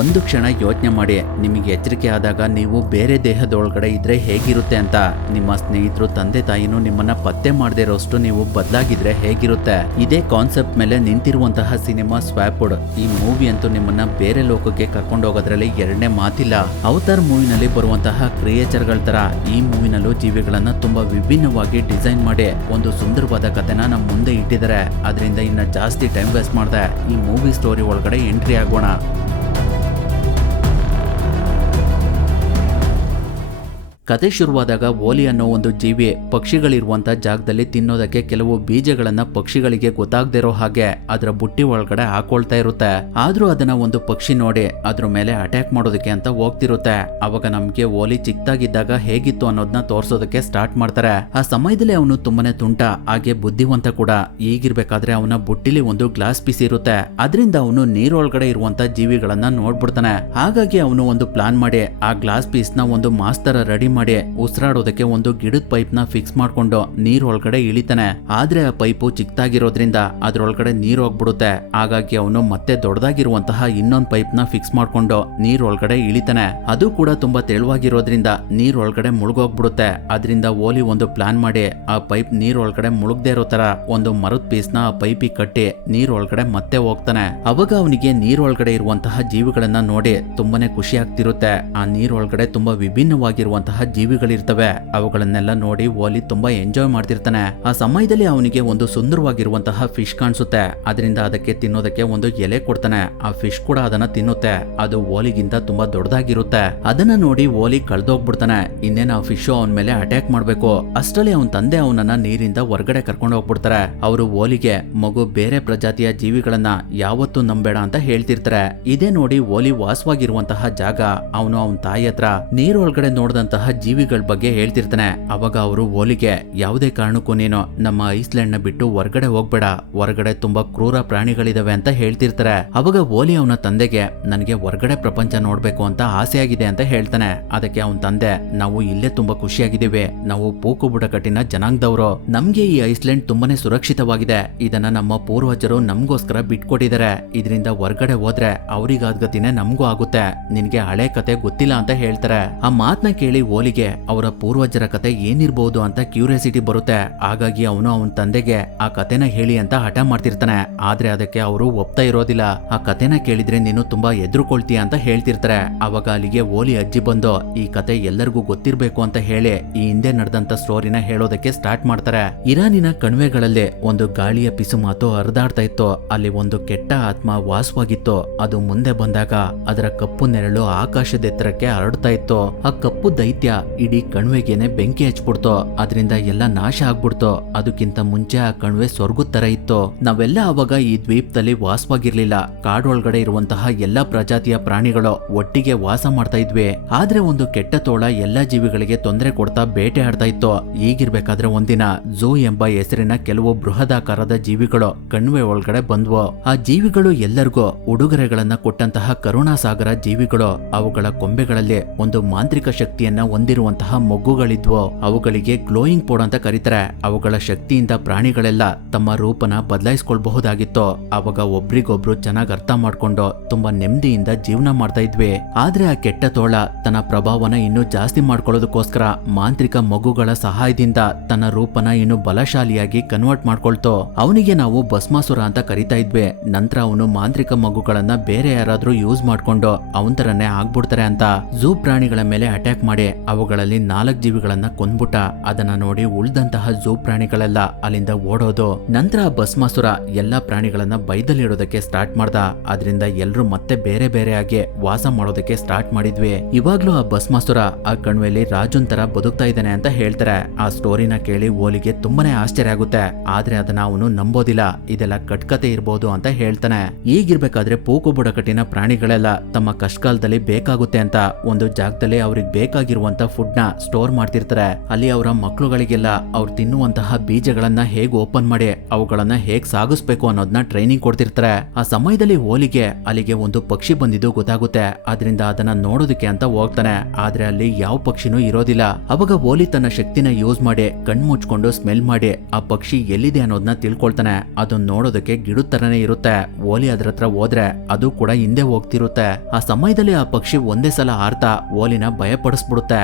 ಒಂದು ಕ್ಷಣ ಯೋಚನೆ ಮಾಡಿ, ನಿಮಗೆ ಎಚ್ಚರಿಕೆ ಆದಾಗ ನೀವು ಬೇರೆ ದೇಹದೊಳಗಡೆ ಇದ್ರೆ ಹೇಗಿರುತ್ತೆ ಅಂತ. ನಿಮ್ಮ ಸ್ನೇಹಿತರು ತಂದೆ ತಾಯಿನೂ ನಿಮ್ಮನ್ನ ಪತ್ತೆ ಮಾಡದೇ ಇರೋಷ್ಟು ನೀವು ಬದಲಾಗಿದ್ರೆ ಹೇಗಿರುತ್ತೆ. ಇದೇ ಕಾನ್ಸೆಪ್ಟ್ ಮೇಲೆ ನಿಂತಿರುವಂತಹ ಸಿನಿಮಾ ಸ್ವ್ಯಾಪ್ಡ್. ಈ ಮೂವಿ ಅಂತೂ ನಿಮ್ಮನ್ನ ಬೇರೆ ಲೋಕಕ್ಕೆ ಕರ್ಕೊಂಡು ಹೋಗೋದ್ರಲ್ಲಿ ಎರಡನೇ ಮಾತಿಲ್ಲ. ಅವತಾರ್ ಮೂವಿನಲ್ಲಿ ಬರುವಂತಹ ಕ್ರಿಯೇಚರ್ಗಳ ತರ ಈ ಮೂವಿನಲ್ಲೂ ಜೀವಿಗಳನ್ನ ತುಂಬಾ ವಿಭಿನ್ನವಾಗಿ ಡಿಸೈನ್ ಮಾಡಿ ಒಂದು ಸುಂದರವಾದ ಕಥೆನ ನಮ್ಮ ಮುಂದೆ ಇಟ್ಟಿದ್ದಾರೆ. ಅದರಿಂದ ಇನ್ನ ಜಾಸ್ತಿ ಟೈಮ್ ವೇಸ್ಟ್ ಮಾಡದೆ ಈ ಮೂವಿ ಸ್ಟೋರಿ ಒಳಗಡೆ ಎಂಟ್ರಿ ಆಗೋಣ. ಕತೆ ಶುರುವಾದಾಗ ಓಲಿ ಅನ್ನೋ ಒಂದು ಜೀವಿ ಪಕ್ಷಿಗಳಿರುವಂತ ಜಾಗದಲ್ಲಿ ತಿನ್ನೋದಕ್ಕೆ ಕೆಲವು ಬೀಜಗಳನ್ನ ಪಕ್ಷಿಗಳಿಗೆ ಗೊತ್ತಾಗದೇ ಇರೋ ಹಾಗೆ ಅದರ ಬುಟ್ಟಿ ಒಳಗಡೆ ಹಾಕೊಳ್ತಾ ಇರುತ್ತೆ. ಆದ್ರೂ ಅದನ್ನ ಒಂದು ಪಕ್ಷಿ ನೋಡಿ ಅದ್ರ ಮೇಲೆ ಅಟ್ಯಾಕ್ ಮಾಡೋದಕ್ಕೆ ಅಂತ ಹೋಗ್ತಿರುತ್ತೆ. ಅವಾಗ ನಮ್ಗೆ ಓಲಿ ಚಿಕ್ಕದಾಗಿದ್ದಾಗ ಹೇಗಿತ್ತು ಅನ್ನೋದನ್ನ ತೋರ್ಸೋದಕ್ಕೆ ಸ್ಟಾರ್ಟ್ ಮಾಡ್ತಾರೆ. ಆ ಸಮಯದಲ್ಲಿ ಅವನು ತುಂಬಾನೇ ತುಂಟ, ಹಾಗೆ ಬುದ್ಧಿವಂತ ಕೂಡ. ಈಗಿರ್ಬೇಕಾದ್ರೆ ಅವನ ಬುಟ್ಟಿಲಿ ಒಂದು ಗ್ಲಾಸ್ ಪೀಸ್ ಇರುತ್ತೆ. ಅದರಿಂದ ಅವನು ನೀರೊಳಗಡೆ ಇರುವಂತ ಜೀವಿಗಳನ್ನ ನೋಡ್ಬಿಡ್ತಾನೆ. ಹಾಗಾಗಿ ಅವನು ಒಂದು ಪ್ಲಾನ್ ಮಾಡಿ ಆ ಗ್ಲಾಸ್ ಪೀಸ್ ನ ಒಂದು ಮಾಸ್ತರ ರೆಡಿ ಮಾಡಿ ಉಸಿರಾಡೋದಕ್ಕೆ ಒಂದು ಗಿಡದ ಪೈಪ್ ನ ಫಿಕ್ಸ್ ಮಾಡ್ಕೊಂಡು ನೀರೊಳಗಡೆ ಇಳಿತಾನೆ. ಆದ್ರೆ ಆ ಪೈಪು ಚಿಕ್ಕದಾಗಿರೋದ್ರಿಂದ ಅದ್ರೊಳಗಡೆ ನೀರು ಹೋಗ್ಬಿಡುತ್ತೆ. ಹಾಗಾಗಿ ಅವನು ಮತ್ತೆ ದೊಡ್ಡದಾಗಿರುವಂತಹ ಇನ್ನೊಂದು ಪೈಪ್ ನ ಫಿಕ್ಸ್ ಮಾಡ್ಕೊಂಡು ನೀರೊಳಗಡೆ ಇಳಿತಾನೆ. ಅದು ಕೂಡ ತುಂಬಾ ತೆಳುವಾಗಿರೋದ್ರಿಂದ ನೀರೊಳಗಡೆ ಮುಳುಗೋಗ್ಬಿಡುತ್ತೆ. ಅದರಿಂದ ಓಲಿ ಒಂದು ಪ್ಲಾನ್ ಮಾಡಿ ಆ ಪೈಪ್ ನೀರೊಳಗಡೆ ಮುಳುಗದೆ ಇರೋ ತರ ಒಂದು ಮರದ ಪೀಸ್ ನ ಆ ಪೈಪಿಗೆ ಕಟ್ಟಿ ನೀರೊಳಗಡೆ ಮತ್ತೆ ಹೋಗ್ತಾನೆ. ಅವಾಗ ಅವನಿಗೆ ನೀರೊಳಗಡೆ ಇರುವಂತಹ ಜೀವಿಗಳನ್ನ ನೋಡಿ ತುಂಬಾನೇ ಖುಷಿ ಆಗ್ತಿರುತ್ತೆ. ಆ ನೀರೊಳಗಡೆ ತುಂಬಾ ವಿಭಿನ್ನವಾಗಿರುವಂತಹ ಜೀವಿಗಳಿರ್ತವೆ. ಅವುಗಳನ್ನೆಲ್ಲ ನೋಡಿ ಓಲಿ ತುಂಬಾ ಎಂಜಾಯ್ ಮಾಡ್ತಿರ್ತಾನೆ. ಆ ಸಮಯದಲ್ಲಿ ಅವನಿಗೆ ಒಂದು ಸುಂದರವಾಗಿರುವಂತಹ ಫಿಶ್ ಕಾಣಿಸುತ್ತೆ. ಅದರಿಂದ ಅದಕ್ಕೆ ತಿನ್ನೋದಕ್ಕೆ ಒಂದು ಎಲೆ ಕೊಡ್ತಾನೆ. ಆ ಫಿಶ್ ಕೂಡ ಅದನ್ನ ತಿನ್ನುತ್ತೆ. ಅದು ಓಲಿಗಿಂತ ತುಂಬಾ ದೊಡ್ಡದಾಗಿರುತ್ತೆ. ಅದನ್ನ ನೋಡಿ ಓಲಿ ಕಳ್ದೋಗ್ಬಿಡ್ತಾನೆ. ಇನ್ನೇನು ಆ ಫಿಶ್ ಅವನ ಮೇಲೆ ಅಟ್ಯಾಕ್ ಮಾಡ್ಬೇಕು. ಅಷ್ಟರಲ್ಲಿ ಅವನ ತಂದೆ ಅವನನ್ನ ನೀರಿಂದ ಹೊರಗಡೆ ಕರ್ಕೊಂಡು ಹೋಗ್ಬಿಡ್ತಾರೆ. ಅವರು ಓಲಿಗೆ ಮಗು ಬೇರೆ ಪ್ರಜಾತಿಯ ಜೀವಿಗಳನ್ನ ಯಾವತ್ತೂ ನಂಬೇಡ ಅಂತ ಹೇಳ್ತಿರ್ತಾರೆ. ಇದೇ ನೋಡಿ ಓಲಿ ವಾಸವಾಗಿರುವಂತಹ ಜಾಗ. ಅವನು ಅವನ ತಾಯಿ ಹತ್ರ ನೀರೊಳಗಡೆ ನೋಡಿದಂತಹ ಜೀವಿಗಳ ಬಗ್ಗೆ ಹೇಳ್ತಿರ್ತಾನೆ. ಅವಾಗ ಅವರು ಓಲಿಗೆ ಯಾವುದೇ ಕಾರಣಕ್ಕೂ ನೀನು ನಮ್ಮ ಐಸ್ಲ್ಯಾಂಡ್ ನ ಬಿಟ್ಟು ಹೊರಗಡೆ ಹೋಗ್ಬೇಡ, ಹೊರಗಡೆ ತುಂಬಾ ಕ್ರೂರ ಪ್ರಾಣಿಗಳಿದಾವೆ ಅಂತ ಹೇಳ್ತಿರ್ತಾರೆ. ಅವಾಗ ಓಲಿ ಅವನ ತಂದೆಗೆ ನನಗೆ ಹೊರಗಡೆ ಪ್ರಪಂಚ ನೋಡ್ಬೇಕು ಅಂತ ಆಸೆ ಆಗಿದೆ ಅಂತ ಹೇಳ್ತಾನೆ. ಅದಕ್ಕೆ ಅವನ ತಂದೆ, ನಾವು ಇಲ್ಲೇ ತುಂಬಾ ಖುಷಿಯಾಗಿದ್ದೀವಿ, ನಾವು ಪೂಕು ಬುಡಕಟ್ಟಿನ ಜನಾಂಗದವರು, ನಮ್ಗೆ ಈ ಐಸ್ಲ್ಯಾಂಡ್ ತುಂಬಾನೇ ಸುರಕ್ಷಿತವಾಗಿದೆ, ಇದನ್ನ ನಮ್ಮ ಪೂರ್ವಜರು ನಮ್ಗೋಸ್ಕರ ಬಿಟ್ಕೊಟ್ಟಿದ್ದಾರೆ, ಇದರಿಂದ ಹೊರಗಡೆ ಹೋದ್ರೆ ಅವ್ರಿಗಾದ್ಗತಿನೇ ನಮಗೂ ಆಗುತ್ತೆ, ನಿನ್ಗೆ ಹಳೆ ಕತೆ ಗೊತ್ತಿಲ್ಲ ಅಂತ ಹೇಳ್ತಾರೆ. ಆ ಮಾತನ್ನ ಕೇಳಿ ಓಲಿಗೆ ಅವರ ಪೂರ್ವಜರ ಕತೆ ಏನಿರ್ಬಹುದು ಅಂತ ಕ್ಯೂರಿಯಾಸಿಟಿ ಬರುತ್ತೆ. ಹಾಗಾಗಿ ಅವನು ಅವನ ತಂದೆಗೆ ಆ ಕತೆನ ಹೇಳಿ ಅಂತ ಹಠ ಮಾಡ್ತಿರ್ತಾನೆ. ಆದ್ರೆ ಅದಕ್ಕೆ ಅವರು ಒಪ್ತಾ ಇರೋದಿಲ್ಲ. ಆ ಕತೆನ ಕೇಳಿದ್ರೆ ನೀನು ತುಂಬಾ ಎದುರುಕೊಳ್ತೀಯ ಅಂತ ಹೇಳ್ತಿರ್ತಾರೆ. ಅವಾಗ ಅಲ್ಲಿಗೆ ಓಲಿ ಅಜ್ಜಿ ಬಂದು ಈ ಕತೆ ಎಲ್ಲರಿಗೂ ಗೊತ್ತಿರ್ಬೇಕು ಅಂತ ಹೇಳಿ ಈ ಹಿಂದೆ ನಡೆದಂತ ಸ್ಟೋರಿನ ಹೇಳೋದಕ್ಕೆ ಸ್ಟಾರ್ಟ್ ಮಾಡ್ತಾರೆ. ಇರಾನಿನ ಕಣಿವೆಗಳಲ್ಲಿ ಒಂದು ಗಾಳಿಯ ಪಿಸು ಮಾತು ಹರಿದಾಡ್ತಾ ಇತ್ತು. ಅಲ್ಲಿ ಒಂದು ಕೆಟ್ಟ ಆತ್ಮ ವಾಸವಾಗಿತ್ತು. ಅದು ಮುಂದೆ ಬಂದಾಗ ಅದರ ಕಪ್ಪು ನೆರಳು ಆಕಾಶದ ಎತ್ತರಕ್ಕೆ ಹರಡ್ತಾ ಇತ್ತು. ಆ ಕಪ್ಪು ದೈತ್ಯ ಇಡೀ ಕಣಿವೆಗೇನೆ ಬೆಂಕಿ ಹಚ್ಬಿಡ್ತು. ಅದರಿಂದ ಎಲ್ಲ ನಾಶ ಆಗ್ಬಿಡ್ತು. ಅದಕ್ಕಿಂತ ಮುಂಚೆ ಆ ಕಣಿವೆ ಸ್ವರ್ಗದ ತರ ಇತ್ತು. ನಾವೆಲ್ಲ ಅವಾಗ ಈ ದ್ವೀಪದಲ್ಲಿ ವಾಸವಾಗಿರ್ಲಿಲ್ಲ. ಕಾಡೊಳಗಡೆ ಇರುವಂತಹ ಎಲ್ಲಾ ಪ್ರಜಾತಿಯ ಪ್ರಾಣಿಗಳು ಒಟ್ಟಿಗೆ ವಾಸ ಮಾಡ್ತಾ ಇದ್ವಿ. ಆದ್ರೆ ಒಂದು ಕೆಟ್ಟ ತೋಳ ಎಲ್ಲಾ ಜೀವಿಗಳಿಗೆ ತೊಂದರೆ ಕೊಡ್ತಾ ಬೇಟೆ ಆಡ್ತಾ ಇತ್ತು. ಈಗಿರ್ಬೇಕಾದ್ರೆ ಒಂದಿನ ಝೂ ಎಂಬ ಹೆಸರಿನ ಕೆಲವು ಬೃಹದಾಕಾರದ ಜೀವಿಗಳು ಕಣಿವೆ ಒಳಗಡೆ ಬಂದ್ವು. ಆ ಜೀವಿಗಳು ಎಲ್ಲರಿಗೂ ಉಡುಗೊರೆಗಳನ್ನ ಕೊಟ್ಟಂತಹ ಕರುಣಾಸಾಗರ ಜೀವಿಗಳು. ಅವುಗಳ ಕೊಂಬೆಗಳಲ್ಲಿ ಒಂದು ಮಾಂತ್ರಿಕ ಶಕ್ತಿಯನ್ನ ಹೊಂದಿರುವಂತಹ ಮೊಗ್ಗುಗಳಿದ್ವು. ಅವುಗಳಿಗೆ ಗ್ಲೋಯಿಂಗ್ ಪೋಡ್ ಅಂತ ಕರೀತಾರೆ. ಅವುಗಳ ಶಕ್ತಿಯಿಂದ ಪ್ರಾಣಿಗಳೆಲ್ಲ ತಮ್ಮ ರೂಪನ ಬದಲಾಯಿಸ್ಕೊಳ್ಬಹುದಾಗಿತ್ತು. ಅವಾಗ ಒಬ್ರಿಗೊಬ್ರು ಚೆನ್ನಾಗಿ ಅರ್ಥ ಮಾಡ್ಕೊಂಡು ತುಂಬಾ ನೆಮ್ಮದಿಯಿಂದ ಜೀವನ ಮಾಡ್ತಾ ಇದ್ವಿ. ಆದ್ರೆ ಆ ಕೆಟ್ಟ ತೋಳ ತನ್ನ ಪ್ರಭಾವನ ಇನ್ನೂ ಜಾಸ್ತಿ ಮಾಡ್ಕೊಳ್ಳೋದಕ್ಕೋಸ್ಕರ ಮಾಂತ್ರಿಕ ಮಗುಗಳ ಸಹಾಯದಿಂದ ತನ್ನ ರೂಪನ ಇನ್ನು ಬಲಶಾಲಿಯಾಗಿ ಕನ್ವರ್ಟ್ ಮಾಡ್ಕೊಳ್ತು. ಅವನಿಗೆ ನಾವು ಭಸ್ಮಾಸುರ ಅಂತ ಕರಿತಾ ಇದ್ವಿ. ನಂತರ ಅವನು ಮಾಂತ್ರಿಕ ಮಗುಗಳನ್ನ ಬೇರೆ ಯಾರಾದ್ರೂ ಯೂಸ್ ಮಾಡ್ಕೊಂಡು ಅವನ್ ತರನೇ ಆಗ್ಬಿಡ್ತಾರೆ ಅಂತ ಝೂ ಪ್ರಾಣಿಗಳ ಮೇಲೆ ಅಟ್ಯಾಕ್ ಮಾಡಿ ಅವುಗಳಲ್ಲಿ 4 ಜೀವಿಗಳನ್ನ ಕೊಂದ್ಬಿಟ್ಟ. ಅದನ್ನ ನೋಡಿ ಉಳಿದಂತಹ ಝೂ ಪ್ರಾಣಿಗಳೆಲ್ಲ ಅಲ್ಲಿಂದ ಓಡೋದು. ನಂತರ ಭಸ್ಮಾಸುರ ಎಲ್ಲಾ ಪ್ರಾಣಿಗಳನ್ನ ಬೈದಲ್ಲಿಡೋದಕ್ಕೆ ಸ್ಟಾರ್ಟ್ ಮಾಡ್ದ. ಅದರಿಂದ ಎಲ್ರು ಮತ್ತೆ ಬೇರೆ ಬೇರೆ ಆಗಿ ವಾಸ ಮಾಡೋದಕ್ಕೆ ಸ್ಟಾರ್ಟ್ ಮಾಡಿದ್ವಿ. ಇವಾಗ್ಲೂ ಆ ಭಸ್ಮಾಸುರ ಆ ಕಣಿವೆಯಲ್ಲಿ ರಾಜುನ್ ತರ ಬದುಕ್ತಾ ಇದ್ದಾನೆ ಅಂತ ಹೇಳ್ತಾರೆ. ಆ ಸ್ಟೋರಿನ ಕೇಳಿ ಓಲಿಗೆ ತುಂಬಾನೇ ಆಶ್ಚರ್ಯ ಆಗುತ್ತೆ. ಆದ್ರೆ ಅದನ್ನ ಅವನು ನಂಬೋದಿಲ್ಲ. ಇದೆಲ್ಲ ಕಟ್ಕತೆ ಇರ್ಬೋದು ಅಂತ ಹೇಳ್ತಾನೆ. ಈಗಿರ್ಬೇಕಾದ್ರೆ ಪೂಕು ಬುಡಕಟ್ಟಿನ ಪ್ರಾಣಿಗಳೆಲ್ಲ ತಮ್ಮ ಕಷ್ಟಕಾಲದಲ್ಲಿ ಬೇಕಾಗುತ್ತೆ ಅಂತ ಒಂದು ಜಾಗದಲ್ಲಿ ಅವ್ರಿಗೆ ಬೇಕಾಗಿರುವಂತ ತಿನ್ನುವಂತ ಫುಡ್ ನ ಸ್ಟೋರ್ ಮಾಡ್ತಿರ್ತಾರೆ. ಅಲ್ಲಿ ಅವರ ಮಕ್ಳುಗಳಿಗೆಲ್ಲ ಅವ್ರು ತಿನ್ನುವಂತಹ ಬೀಜಗಳನ್ನ ಹೇಗ್ ಓಪನ್ ಮಾಡಿ ಅವುಗಳನ್ನ ಹೇಗ್ ಸಾಗಿಸ್ಬೇಕು ಅನ್ನೋದನ್ನ ಟ್ರೈನಿಂಗ್ ಕೊಡ್ತಿರ್ತಾರೆ. ಆ ಸಮಯದಲ್ಲಿ ಓಲಿಗೆ ಅಲ್ಲಿಗೆ ಒಂದು ಪಕ್ಷಿ ಬಂದಿದ್ದು ಗೊತ್ತಾಗುತ್ತೆ. ಅದರಿಂದ ಅದನ್ನ ನೋಡೋದಕ್ಕೆ ಅಂತ ಹೋಗ್ತಾನೆ. ಆದ್ರೆ ಅಲ್ಲಿ ಯಾವ ಪಕ್ಷಿನೂ ಇರೋದಿಲ್ಲ. ಅವಾಗ ಓಲಿ ತನ್ನ ಶಕ್ತಿನ ಯೂಸ್ ಮಾಡಿ ಕಣ್ ಮುಚ್ಕೊಂಡು ಸ್ಮೆಲ್ ಮಾಡಿ ಆ ಪಕ್ಷಿ ಎಲ್ಲಿದೆ ಅನ್ನೋದನ್ನ ತಿಳ್ಕೊಳ್ತಾನೆ. ಅದನ್ನ ನೋಡೋದಕ್ಕೆ ಗಿಡದ ತರನೇ ಇರುತ್ತೆ. ಓಲಿ ಅದ್ರ ಹತ್ರ ಹೋದ್ರೆ ಅದು ಕೂಡ ಹಿಂದೆ ಹೋಗ್ತಿರುತ್ತೆ. ಆ ಸಮಯದಲ್ಲಿ ಆ ಪಕ್ಷಿ ಒಂದೇ ಸಲ ಹಾರ್ತಾ ಓಲಿನ ಭಯ ಪಡಿಸ್ಬಿಡುತ್ತೆ.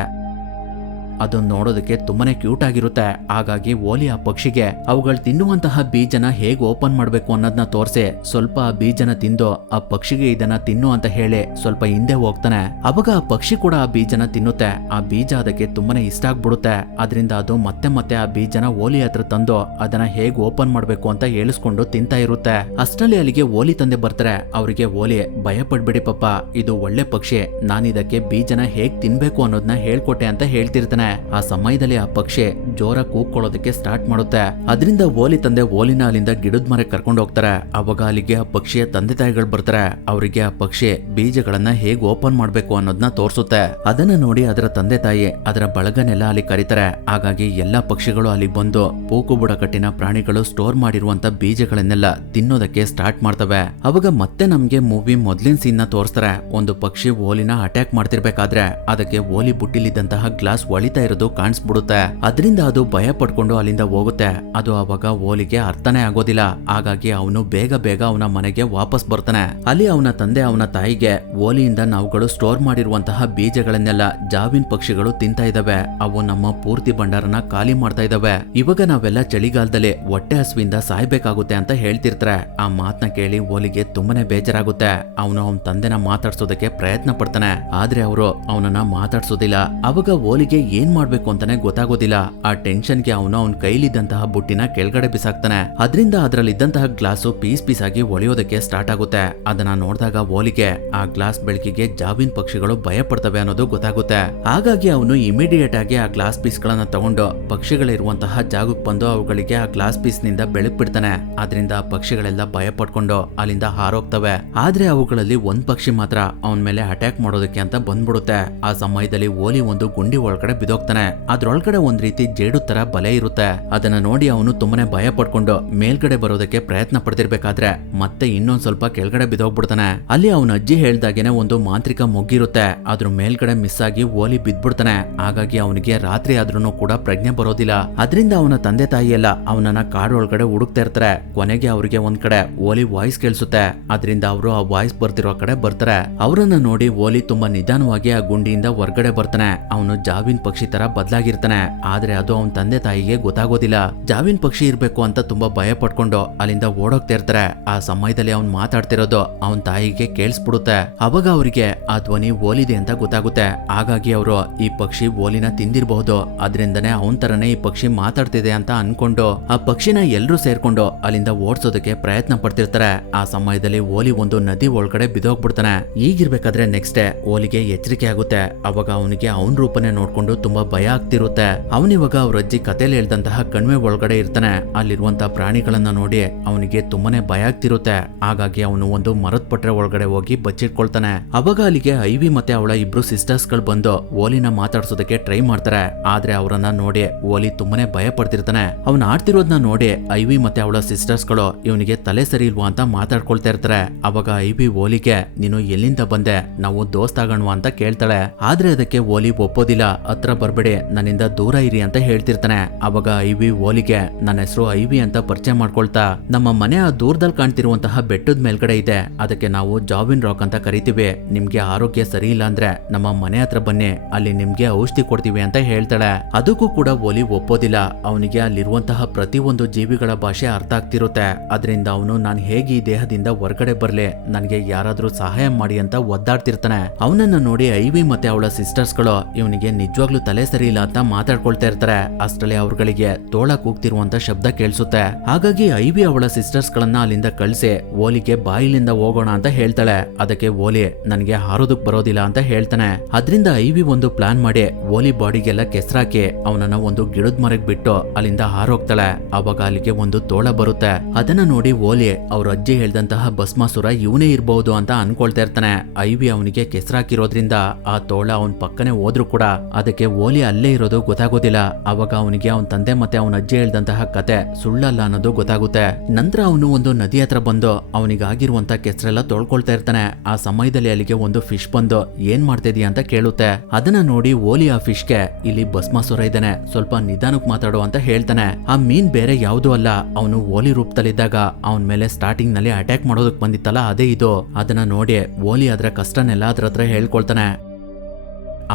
ಅದನ್ನ ನೋಡೋದಕ್ಕೆ ತುಂಬಾನೇ ಕ್ಯೂಟ್ ಆಗಿರುತ್ತೆ. ಹಾಗಾಗಿ ಓಲಿ ಆ ಪಕ್ಷಿಗೆ ಅವುಗಳು ತಿನ್ನುವಂತಹ ಬೀಜನ ಹೇಗ್ ಓಪನ್ ಮಾಡ್ಬೇಕು ಅನ್ನೋದನ್ನ ತೋರಿಸಿ ಸ್ವಲ್ಪ ಆ ಬೀಜನ ತಿಂದು ಆ ಪಕ್ಷಿಗೆ ಇದನ್ನ ತಿನ್ನು ಅಂತ ಹೇಳಿ ಸ್ವಲ್ಪ ಹಿಂದೆ ಹೋಗ್ತಾನೆ. ಅವಾಗ ಆ ಪಕ್ಷಿ ಕೂಡ ಆ ಬೀಜನ ತಿನ್ನುತ್ತೆ. ಆ ಬೀಜ ಅದಕ್ಕೆ ತುಂಬಾನೇ ಇಷ್ಟ ಆಗ್ಬಿಡುತ್ತೆ. ಅದರಿಂದ ಅದು ಮತ್ತೆ ಮತ್ತೆ ಆ ಬೀಜನ ಓಲಿ ಹತ್ರ ತಂದು ಅದನ್ನ ಹೇಗ್ ಓಪನ್ ಮಾಡ್ಬೇಕು ಅಂತ ಹೇಳಿಸ್ಕೊಂಡು ತಿಂತಾ ಇರುತ್ತೆ. ಅಷ್ಟರಲ್ಲಿ ಅಲ್ಲಿಗೆ ಓಲಿ ತಂದೆ ಬರ್ತಾರೆ. ಅವರಿಗೆ ಓಲಿ ಭಯ ಪಡ್ಬೇಡಿ ಪಾಪ, ಇದು ಒಳ್ಳೆ ಪಕ್ಷಿ, ನಾನಿದಕ್ಕೆ ಬೀಜನ ಹೇಗ್ ತಿನ್ಬೇಕು ಅನ್ನೋದನ್ನ ಹೇಳ್ಕೊಟ್ಟೆ ಅಂತ ಹೇಳ್ತಿರ್ತಾನೆ. ಆ ಸಮಯದಲ್ಲಿ ಆ ಪಕ್ಷಿ ಜೋರ ಕೂಗ್ಕೊಳ್ಳೋದಕ್ಕೆ ಸ್ಟಾರ್ಟ್ ಮಾಡುತ್ತೆ. ಅದರಿಂದ ಓಲಿ ತಂದೆ ಓಲಿನ ಅಲ್ಲಿಂದ ಗಿಡದ ಮರ ಕರ್ಕೊಂಡು ಹೋಗ್ತಾರೆ. ಅವಾಗ ಅಲ್ಲಿಗೆ ಆ ಪಕ್ಷಿಯ ತಂದೆ ತಾಯಿಗಳು ಬರ್ತಾರೆ. ಅವರಿಗೆ ಆ ಪಕ್ಷಿ ಬೀಜಗಳನ್ನ ಹೇಗ್ ಓಪನ್ ಮಾಡ್ಬೇಕು ಅನ್ನೋದನ್ನ ತೋರಿಸುತ್ತೆ. ಅದನ್ನ ನೋಡಿ ಅದರ ತಂದೆ ತಾಯಿ ಅದರ ಬಳಗನೆಲ್ಲ ಅಲ್ಲಿ ಕರೀತಾರೆ. ಹಾಗಾಗಿ ಎಲ್ಲಾ ಪಕ್ಷಿಗಳು ಅಲ್ಲಿ ಬಂದು ಪೂಕು ಬುಡಕಟ್ಟಿನ ಪ್ರಾಣಿಗಳು ಸ್ಟೋರ್ ಮಾಡಿರುವಂತ ಬೀಜಗಳನ್ನೆಲ್ಲ ತಿನ್ನೋದಕ್ಕೆ ಸ್ಟಾರ್ಟ್ ಮಾಡ್ತವೆ. ಅವಾಗ ಮತ್ತೆ ನಮ್ಗೆ ಮೂವಿ ಮೊದ್ಲಿನ ಸೀನ್ ನ ತೋರಿಸ್ತಾರೆ. ಒಂದು ಪಕ್ಷಿ ಓಲಿನ ಅಟ್ಯಾಕ್ ಮಾಡ್ತಿರ್ಬೇಕಾದ್ರೆ ಅದಕ್ಕೆ ಓಲಿ ಬುಟ್ಟಿಲಿದ್ದಂತಹ ಗ್ಲಾಸ್ ಒಳಿತಾ ಇರೋದು ಕಾಣಿಸ್ಬಿಡುತ್ತೆ. ಅದರಿಂದ ಅದು ಭಯ ಪಡ್ಕೊಂಡು ಅಲ್ಲಿಂದ ಹೋಗುತ್ತೆ. ಅದು ಅವಾಗ ಓಲಿಗೆ ಅರ್ಥನೇ ಆಗೋದಿಲ್ಲ. ಹಾಗಾಗಿ ಅವನು ಬೇಗ ಬೇಗ ಅವನ ಮನೆಗೆ ವಾಪಸ್ ಬರ್ತಾನೆ. ಅಲ್ಲಿ ಅವನ ತಂದೆ ಅವನ ತಾಯಿಗೆ ಓಲಿಯಿಂದ ನಾವುಗಳು ಸ್ಟೋರ್ ಮಾಡಿರುವಂತಹ ಬೀಜಗಳನ್ನೆಲ್ಲ ಜಾವಿನ್ ಪಕ್ಷಿಗಳು ತಿಂತಾ ಇದಾವೆ, ಅವು ನಮ್ಮ ಪೂರ್ತಿ ಭಂಡಾರನ ಖಾಲಿ ಮಾಡ್ತಾ ಇದಾವೆ, ಇವಾಗ ನಾವೆಲ್ಲ ಚಳಿಗಾಲದಲ್ಲಿ ಹೊಟ್ಟೆ ಹಸುವಿಂದ ಸಾಯ್ಬೇಕಾಗುತ್ತೆ ಅಂತ ಹೇಳ್ತಿರ್ತಾರೆ. ಆ ಮಾತನ್ನ ಕೇಳಿ ಓಲಿಗೆ ತುಂಬಾನೇ ಬೇಜಾರಾಗುತ್ತೆ. ಅವನು ಅವನ ತಂದೆನ ಮಾತಾಡ್ಸೋದಕ್ಕೆ ಪ್ರಯತ್ನ ಪಡ್ತಾನೆ. ಆದ್ರೆ ಅವರು ಅವನನ್ನ ಮಾತಾಡ್ಸೋದಿಲ್ಲ. ಅವಾಗ ಓಲಿಗೆ ಏನ್ ಮಾಡ್ಬೇಕು ಅಂತಾನೆ ಗೊತ್ತಾಗೋದಿಲ್ಲ. ಆ ಟೆನ್ಷನ್ಗೆ ಅವನು ಅವನ ಕೈಲಿದ್ದಂತಹ ಬುಟ್ಟಿನ ಕೆಳಗಡೆ ಬಿಸಾಕ್ತಾನೆ. ಅದರಿಂದ ಅದರಲ್ಲಿದ್ದಂತಹ ಗ್ಲಾಸು ಪೀಸ್ ಪೀಸ್ ಆಗಿ ಒಳೆಯೋದಕ್ಕೆ ಸ್ಟಾರ್ಟ್ ಆಗುತ್ತೆ. ಅದನ್ನ ನೋಡಿದಾಗ ಓಲಿಗೆ ಆ ಗ್ಲಾಸ್ ಬೆಳಕಿಗೆ ಜಾವಿನ್ ಪಕ್ಷಿಗಳು ಭಯ ಪಡ್ತವೆ ಅನ್ನೋದು ಗೊತ್ತಾಗುತ್ತೆ. ಹಾಗಾಗಿ ಅವನು ಇಮಿಡಿಯೇಟ್ ಆಗಿ ಆ ಗ್ಲಾಸ್ ಪೀಸ್ ಗಳನ್ನ ತಗೊಂಡು ಪಕ್ಷಿಗಳಿರುವಂತಹ ಜಾಗಕ್ಕೆ ಬಂದು ಅವುಗಳಿಗೆ ಆ ಗ್ಲಾಸ್ ಪೀಸ್ ನಿಂದ ಬೆಳಕ್ ಬಿಡ್ತಾನೆ. ಅದರಿಂದ ಆ ಪಕ್ಷಿಗಳೆಲ್ಲ ಭಯ ಪಡ್ಕೊಂಡು ಅಲ್ಲಿಂದ ಹಾರೋಗ್ತವೆ. ಆದ್ರೆ ಅವುಗಳಲ್ಲಿ ಒಂದ್ ಪಕ್ಷಿ ಮಾತ್ರ ಅವನ ಮೇಲೆ ಅಟ್ಯಾಕ್ ಮಾಡೋದಕ್ಕೆ ಅಂತ ಬಂದ್ಬಿಡುತ್ತೆ. ಆ ಸಮಯದಲ್ಲಿ ಓಲಿ ಒಂದು ಗುಂಡಿ ಒಳಗಡೆ ಬಿದೋಗ್ತಾನೆ. ಅದ್ರೊಳಗಡೆ ಒಂದ್ ರೀತಿ ಜೇಡು ತರ ಬಲೆ ಇರುತ್ತೆ. ಅದನ್ನ ನೋಡಿ ಅವನು ತುಂಬಾನೇ ಭಯ ಪಡ್ಕೊಂಡು ಮೇಲ್ಗಡೆ ಬರೋದಕ್ಕೆ ಪ್ರಯತ್ನ ಪಡ್ತಿರ್ಬೇಕಾದ್ರೆ ಮತ್ತೆ ಇನ್ನೊಂದ್ ಸ್ವಲ್ಪ ಕೆಳಗಡೆ ಬಿದೋಗ್ಬಿಡ್ತಾನೆ. ಅಲ್ಲಿ ಅವನ ಅಜ್ಜಿ ಹೇಳ್ದಾಗೇನೆ ಒಂದು ಮಾಂತ್ರಿಕ ಮೊಗ್ಗಿರುತ್ತೆ. ಅದ್ರ ಮೇಲ್ಗಡೆ ಮಿಸ್ ಆಗಿ ಓಲಿ ಬಿದ್ಬಿಡ್ತಾನೆ. ಹಾಗಾಗಿ ಅವನಿಗೆ ರಾತ್ರಿ ಆದ್ರೂ ಕೂಡ ಪ್ರಜ್ಞೆ ಬರೋದಿಲ್ಲ. ಅದರಿಂದ ಅವನ ತಂದೆ ತಾಯಿ ಎಲ್ಲ ಅವನನ್ನ ಕಾಡೊಳಗಡೆ ಹುಡುಕ್ತಾ ಇರ್ತಾರೆ. ಕೊನೆಗೆ ಅವ್ರಿಗೆ ಒಂದ್ ಕಡೆ ಓಲಿ ವಾಯ್ಸ್ ಕೇಳಿಸುತ್ತೆ. ಅದರಿಂದ ಅವರು ಆ ವಾಯ್ಸ್ ಬರ್ತಿರೋ ಕಡೆ ಬರ್ತಾರೆ. ಅವರನ್ನ ನೋಡಿ ಓಲಿ ತುಂಬಾ ನಿಧಾನವಾಗಿ ಆ ಗುಂಡಿಯಿಂದ ಹೊರಗಡೆ ಬರ್ತಾನೆ. ಅವನು ಜಾವಿನ್ ಪಕ್ಷಿ ತರ ಬದಲಾಗಿರ್ತಾನೆ. ಆದ್ರೆ ಅದು ಅವನ ತಂದೆ ತಾಯಿಗೆ ಗೊತ್ತಾಗೋದಿಲ್ಲ. ಜಾವಿನ್ ಪಕ್ಷಿ ಇರ್ಬೇಕು ಅಂತ ತುಂಬಾ ಭಯ ಪಡ್ಕೊಂಡು ಅಲ್ಲಿಂದ ಓಡೋಗ್ತಾ ಇರ್ತಾರೆ. ಆ ಸಮಯದಲ್ಲಿ ಅವ್ನ್ ಮಾತಾಡ್ತಿರೋದು ಅವನ ತಾಯಿಗೆ ಕೇಳಿಸ್ಬಿಡುತ್ತೆ. ಅವಾಗ ಅವರಿಗೆ ಆ ಧ್ವನಿ ಓಲಿದೆ ಅಂತ ಗೊತ್ತಾಗುತ್ತೆ. ಹಾಗಾಗಿ ಅವರು ಈ ಪಕ್ಷಿ ಓಲಿನ ತಿಂದಿರಬಹುದು, ಅದರಿಂದನೇ ಅವನ್ ತರನೇ ಈ ಪಕ್ಷಿ ಮಾತಾಡ್ತಿದೆ ಅಂತ ಅನ್ಕೊಂಡು ಆ ಪಕ್ಷಿನ ಎಲ್ರೂ ಸೇರ್ಕೊಂಡು ಅಲ್ಲಿಂದ ಓಡಿಸೋದಕ್ಕೆ ಪ್ರಯತ್ನ ಪಡ್ತಿರ್ತಾರೆ. ಆ ಸಮಯದಲ್ಲಿ ಓಲಿ ಒಂದು ನದಿ ಒಳಗಡೆ ಬಿದೋಗ್ಬಿಡ್ತಾನೆ. ಈಗಿರ್ಬೇಕಾದ್ರೆ ನೆಕ್ಸ್ಟ್ ಡೇ ಓಲಿಗೆ ಎಚ್ಚರಿಕೆ ಆಗುತ್ತೆ. ಅವಾಗ ಅವನಿಗೆ ಅವನ್ ರೂಪನೇ ನೋಡ್ಕೊಂಡು ತುಂಬಾ ಭಯ ಆಗ್ತಿರುತ್ತೆ. ಅವನಿವಾಗ ಅವ್ರ ಅಜ್ಜಿ ಕಥೆಯಲ್ಲಿ ಹೇಳ್ದಂತಹ ಕಣ್ವೆ ಒಳಗಡೆ ಇರ್ತಾನೆ. ಅಲ್ಲಿರುವಂತಹ ಪ್ರಾಣಿಗಳನ್ನ ನೋಡಿ ಅವನಿಗೆ ತುಂಬಾನೇ ಭಯ ಆಗ್ತಿರುತ್ತೆ. ಹಾಗಾಗಿ ಅವನು ಒಂದು ಮರದ ಪಟ್ರೆ ಒಳಗಡೆ ಹೋಗಿ ಬಚ್ಚಿಟ್ಕೊಳ್ತಾನೆ. ಅವಾಗ ಅಲ್ಲಿಗೆ ಐವಿ ಮತ್ತೆ ಅವಳ ಇಬ್ರು ಸಿಸ್ಟರ್ಸ್ ಗಳು ಬಂದು ಓಲಿನ ಮಾತಾಡ್ಸೋದಕ್ಕೆ ಟ್ರೈ ಮಾಡ್ತಾರೆ. ಆದ್ರೆ ಅವರನ್ನ ನೋಡಿ ಓಲಿ ತುಂಬಾನೇ ಭಯ ಪಡ್ತಿರ್ತಾನೆ. ಅವನ್ ಆಡ್ತಿರೋದನ್ನ ನೋಡಿ ಐವಿ ಮತ್ತೆ ಅವಳ ಸಿಸ್ಟರ್ಸ್ ಗಳು ಇವನಿಗೆ ತಲೆ ಸರಿ ಇಲ್ವಾ ಅಂತ ಮಾತಾಡ್ಕೊಳ್ತಾ ಇರ್ತಾರೆ. ಅವಾಗ ಐವಿ ಓಲಿಗೆ ನೀನು ಎಲ್ಲಿಂದ ಬಂದೆ, ನಾವು ದೋಸ್ತ್ ಆಗೋಣ ಅಂತ ಕೇಳ್ತಾಳೆ. ಆದ್ರೆ ಅದಕ್ಕೆ ಓಲಿ ಒಪ್ಪೋದಿಲ್ಲ. ಹತ್ರ ಬರ್ಬೇಡಿ, ನನ್ನಿಂದ ದೂರ ಇರಿ ಅಂತ ಹೇಳ್ತಿರ್ತಾನೆ. ಅವಾಗ ಐವಿ ಓಲಿಗೆ ನನ್ನ ಹೆಸರು ಐವಿ ಅಂತ ಪರಿಚಯ ಮಾಡ್ಕೊಳ್ತಾ, ನಮ್ಮ ಮನೆ ಆ ದೂರದಲ್ಲಿ ಕಾಣ್ತಿರುವಂತಹ ಬೆಟ್ಟದ ಮೇಲ್ಗಡೆ ಇದೆ, ಅದಕ್ಕೆ ನಾವು ಜಾವಿನ್ ರಾಕ್ ಅಂತ ಕರಿತೀವಿ. ನಿಮ್ಗೆ ಆರೋಗ್ಯ ಸರಿ ಇಲ್ಲ ಅಂದ್ರೆ ನಮ್ಮ ಮನೆ ಹತ್ರ ಬನ್ನಿ, ಅಲ್ಲಿ ನಿಮ್ಗೆ ಔಷಧಿ ಕೊಡ್ತೀವಿ ಅಂತ ಹೇಳ್ತಾಳೆ. ಅದಕ್ಕೂ ಕೂಡ ಓಲಿ ಒಪ್ಪೋದಿಲ್ಲ. ಅವನಿಗೆ ಅಲ್ಲಿರುವಂತಹ ಪ್ರತಿಯೊಂದು ಜೀವಿಗಳ ಭಾಷೆ ಅರ್ಥ ಆಗ್ತಿರುತ್ತೆ. ಅದರಿಂದ ಅವನು ನಾನು ಹೇಗೆ ಈ ದೇಹದಿಂದ ಹೊರಗಡೆ ಬರ್ಲಿ, ನನ್ಗೆ ಯಾರಾದ್ರೂ ಸಹಾಯ ಮಾಡಿ ಅಂತ ಒದ್ದಾಡ್ತಿರ್ತಾನೆ. ಅವನನ್ನ ನೋಡಿ ಐವಿ ಮತ್ತೆ ಅವಳ ಸಿಸ್ಟರ್ಸ್ ಗಳು ಇವನಿಗೆ ನಿಜವಾಗ್ಲೂ ತಲೆ ಸರಿ ಇಲ್ಲ ಅಂತ ಮಾತಾಡ್ಕೊಳ್ತಾ ಇರ್ತಾರೆ. ಅಷ್ಟರಲ್ಲಿ ಅವ್ರಗಳಿಗೆ ತೋಳ ಕೂಗ್ತಿರುವಂತ ಶಬ್ದ ಕೇಳಿಸುತ್ತೆ. ಹಾಗಾಗಿ ಐವಿ ಅವಳ ಸಿಸ್ಟರ್ಸ್ ಗಳನ್ನ ಅಲ್ಲಿಂದ ಕಳಿಸಿ ಓಲಿಗೆ ಬಾಯಿಲಿಂದ ಹೋಗೋಣ ಅಂತ ಹೇಳ್ತಾಳೆ. ಅದಕ್ಕೆ ಓಲಿ ನನಗೆ ಹಾರೋದಕ್ ಬರೋದಿಲ್ಲ ಅಂತ ಹೇಳ್ತಾನೆ. ಅದ್ರಿಂದ ಐವಿ ಒಂದು ಪ್ಲಾನ್ ಮಾಡಿ ಓಲಿ ಬಾಡಿಗೆಲ್ಲ ಕೆಸರಾಕಿ ಅವನನ್ನ ಒಂದು ಗಿಡದ ಮರಕ್ ಬಿಟ್ಟು ಅಲ್ಲಿಂದ ಹಾರೋಗ್ತಾಳೆ. ಅವಾಗ ಅಲ್ಲಿಗೆ ಒಂದು ತೋಳ ಬರುತ್ತೆ. ಅದನ್ನ ನೋಡಿ ಓಲಿ ಅವ್ರ ಅಜ್ಜಿ ಹೇಳ್ದಂತಹ ಭಸ್ಮಾಸುರ ಇವನೇ ಇರಬಹುದು ಅಂತ ಅನ್ಕೊಳ್ತಾ ಇರ್ತಾನೆ. ಐವಿ ಅವನಿಗೆ ಕೆಸರಾಕಿರೋದ್ರಿಂದ ಆ ತೋಳ ಅವನ್ ಪಕ್ಕನೆ ಹೋದ್ರು ಕೂಡ ಅದಕ್ಕೆ ಓಲಿ ಅಲ್ಲೇ ಇರೋದು ಗೊತ್ತಾಗೋದಿಲ್ಲ. ಅವಾಗ ಅವನಿಗೆ ಅವನ ತಂದೆ ಮತ್ತೆ ಅವನ ಅಜ್ಜಿ ಹೇಳ್ದಂತಹ ಕತೆ ಸುಳ್ಳಲ್ಲ ಅನ್ನೋದು ಗೊತ್ತಾಗುತ್ತೆ. ನಂತರ ಅವನು ಒಂದು ನದಿ ಹತ್ರ ಬಂದು ಅವನಿಗಾಗಿರುವಂತ ಕೆಸರೆಲ್ಲ ತೊಳ್ಕೊಳ್ತಾ ಇರ್ತಾನೆ. ಆ ಸಮಯದಲ್ಲಿ ಅಲ್ಲಿಗೆ ಒಂದು ಫಿಶ್ ಬಂದು ಏನ್ ಮಾಡ್ತಿದೀಯ ಅಂತ ಕೇಳುತ್ತೆ. ಅದನ್ನ ನೋಡಿ ಓಲಿ ಆ ಫಿಶ್ಗೆ ಇಲ್ಲಿ ಭಸ್ಮಾಸುರ ಇದ್ದಾನೆ, ಸ್ವಲ್ಪ ನಿಧಾನಕ್ ಮಾತಾಡೋ ಅಂತ ಹೇಳ್ತಾನೆ. ಆ ಮೀನ್ ಬೇರೆ ಯಾವ್ದು ಅಲ್ಲ, ಅವನು ಓಲಿ ರೂಪದಲ್ಲಿದ್ದಾಗ ಅವನ ಮೇಲೆ ಸ್ಟಾರ್ಟಿಂಗ್ ನಲ್ಲಿ ಅಟ್ಯಾಕ್ ಮಾಡೋದಕ್ ಬಂದಿತ್ತಲ್ಲ ಅದೇ ಇದು. ಅದನ್ನ ನೋಡಿ ಓಲಿ ಅದ್ರ ಕಷ್ಟನೆಲ್ಲ ಅದ್ರ ಹತ್ರ ಹೇಳ್ಕೊಳ್ತಾನೆ.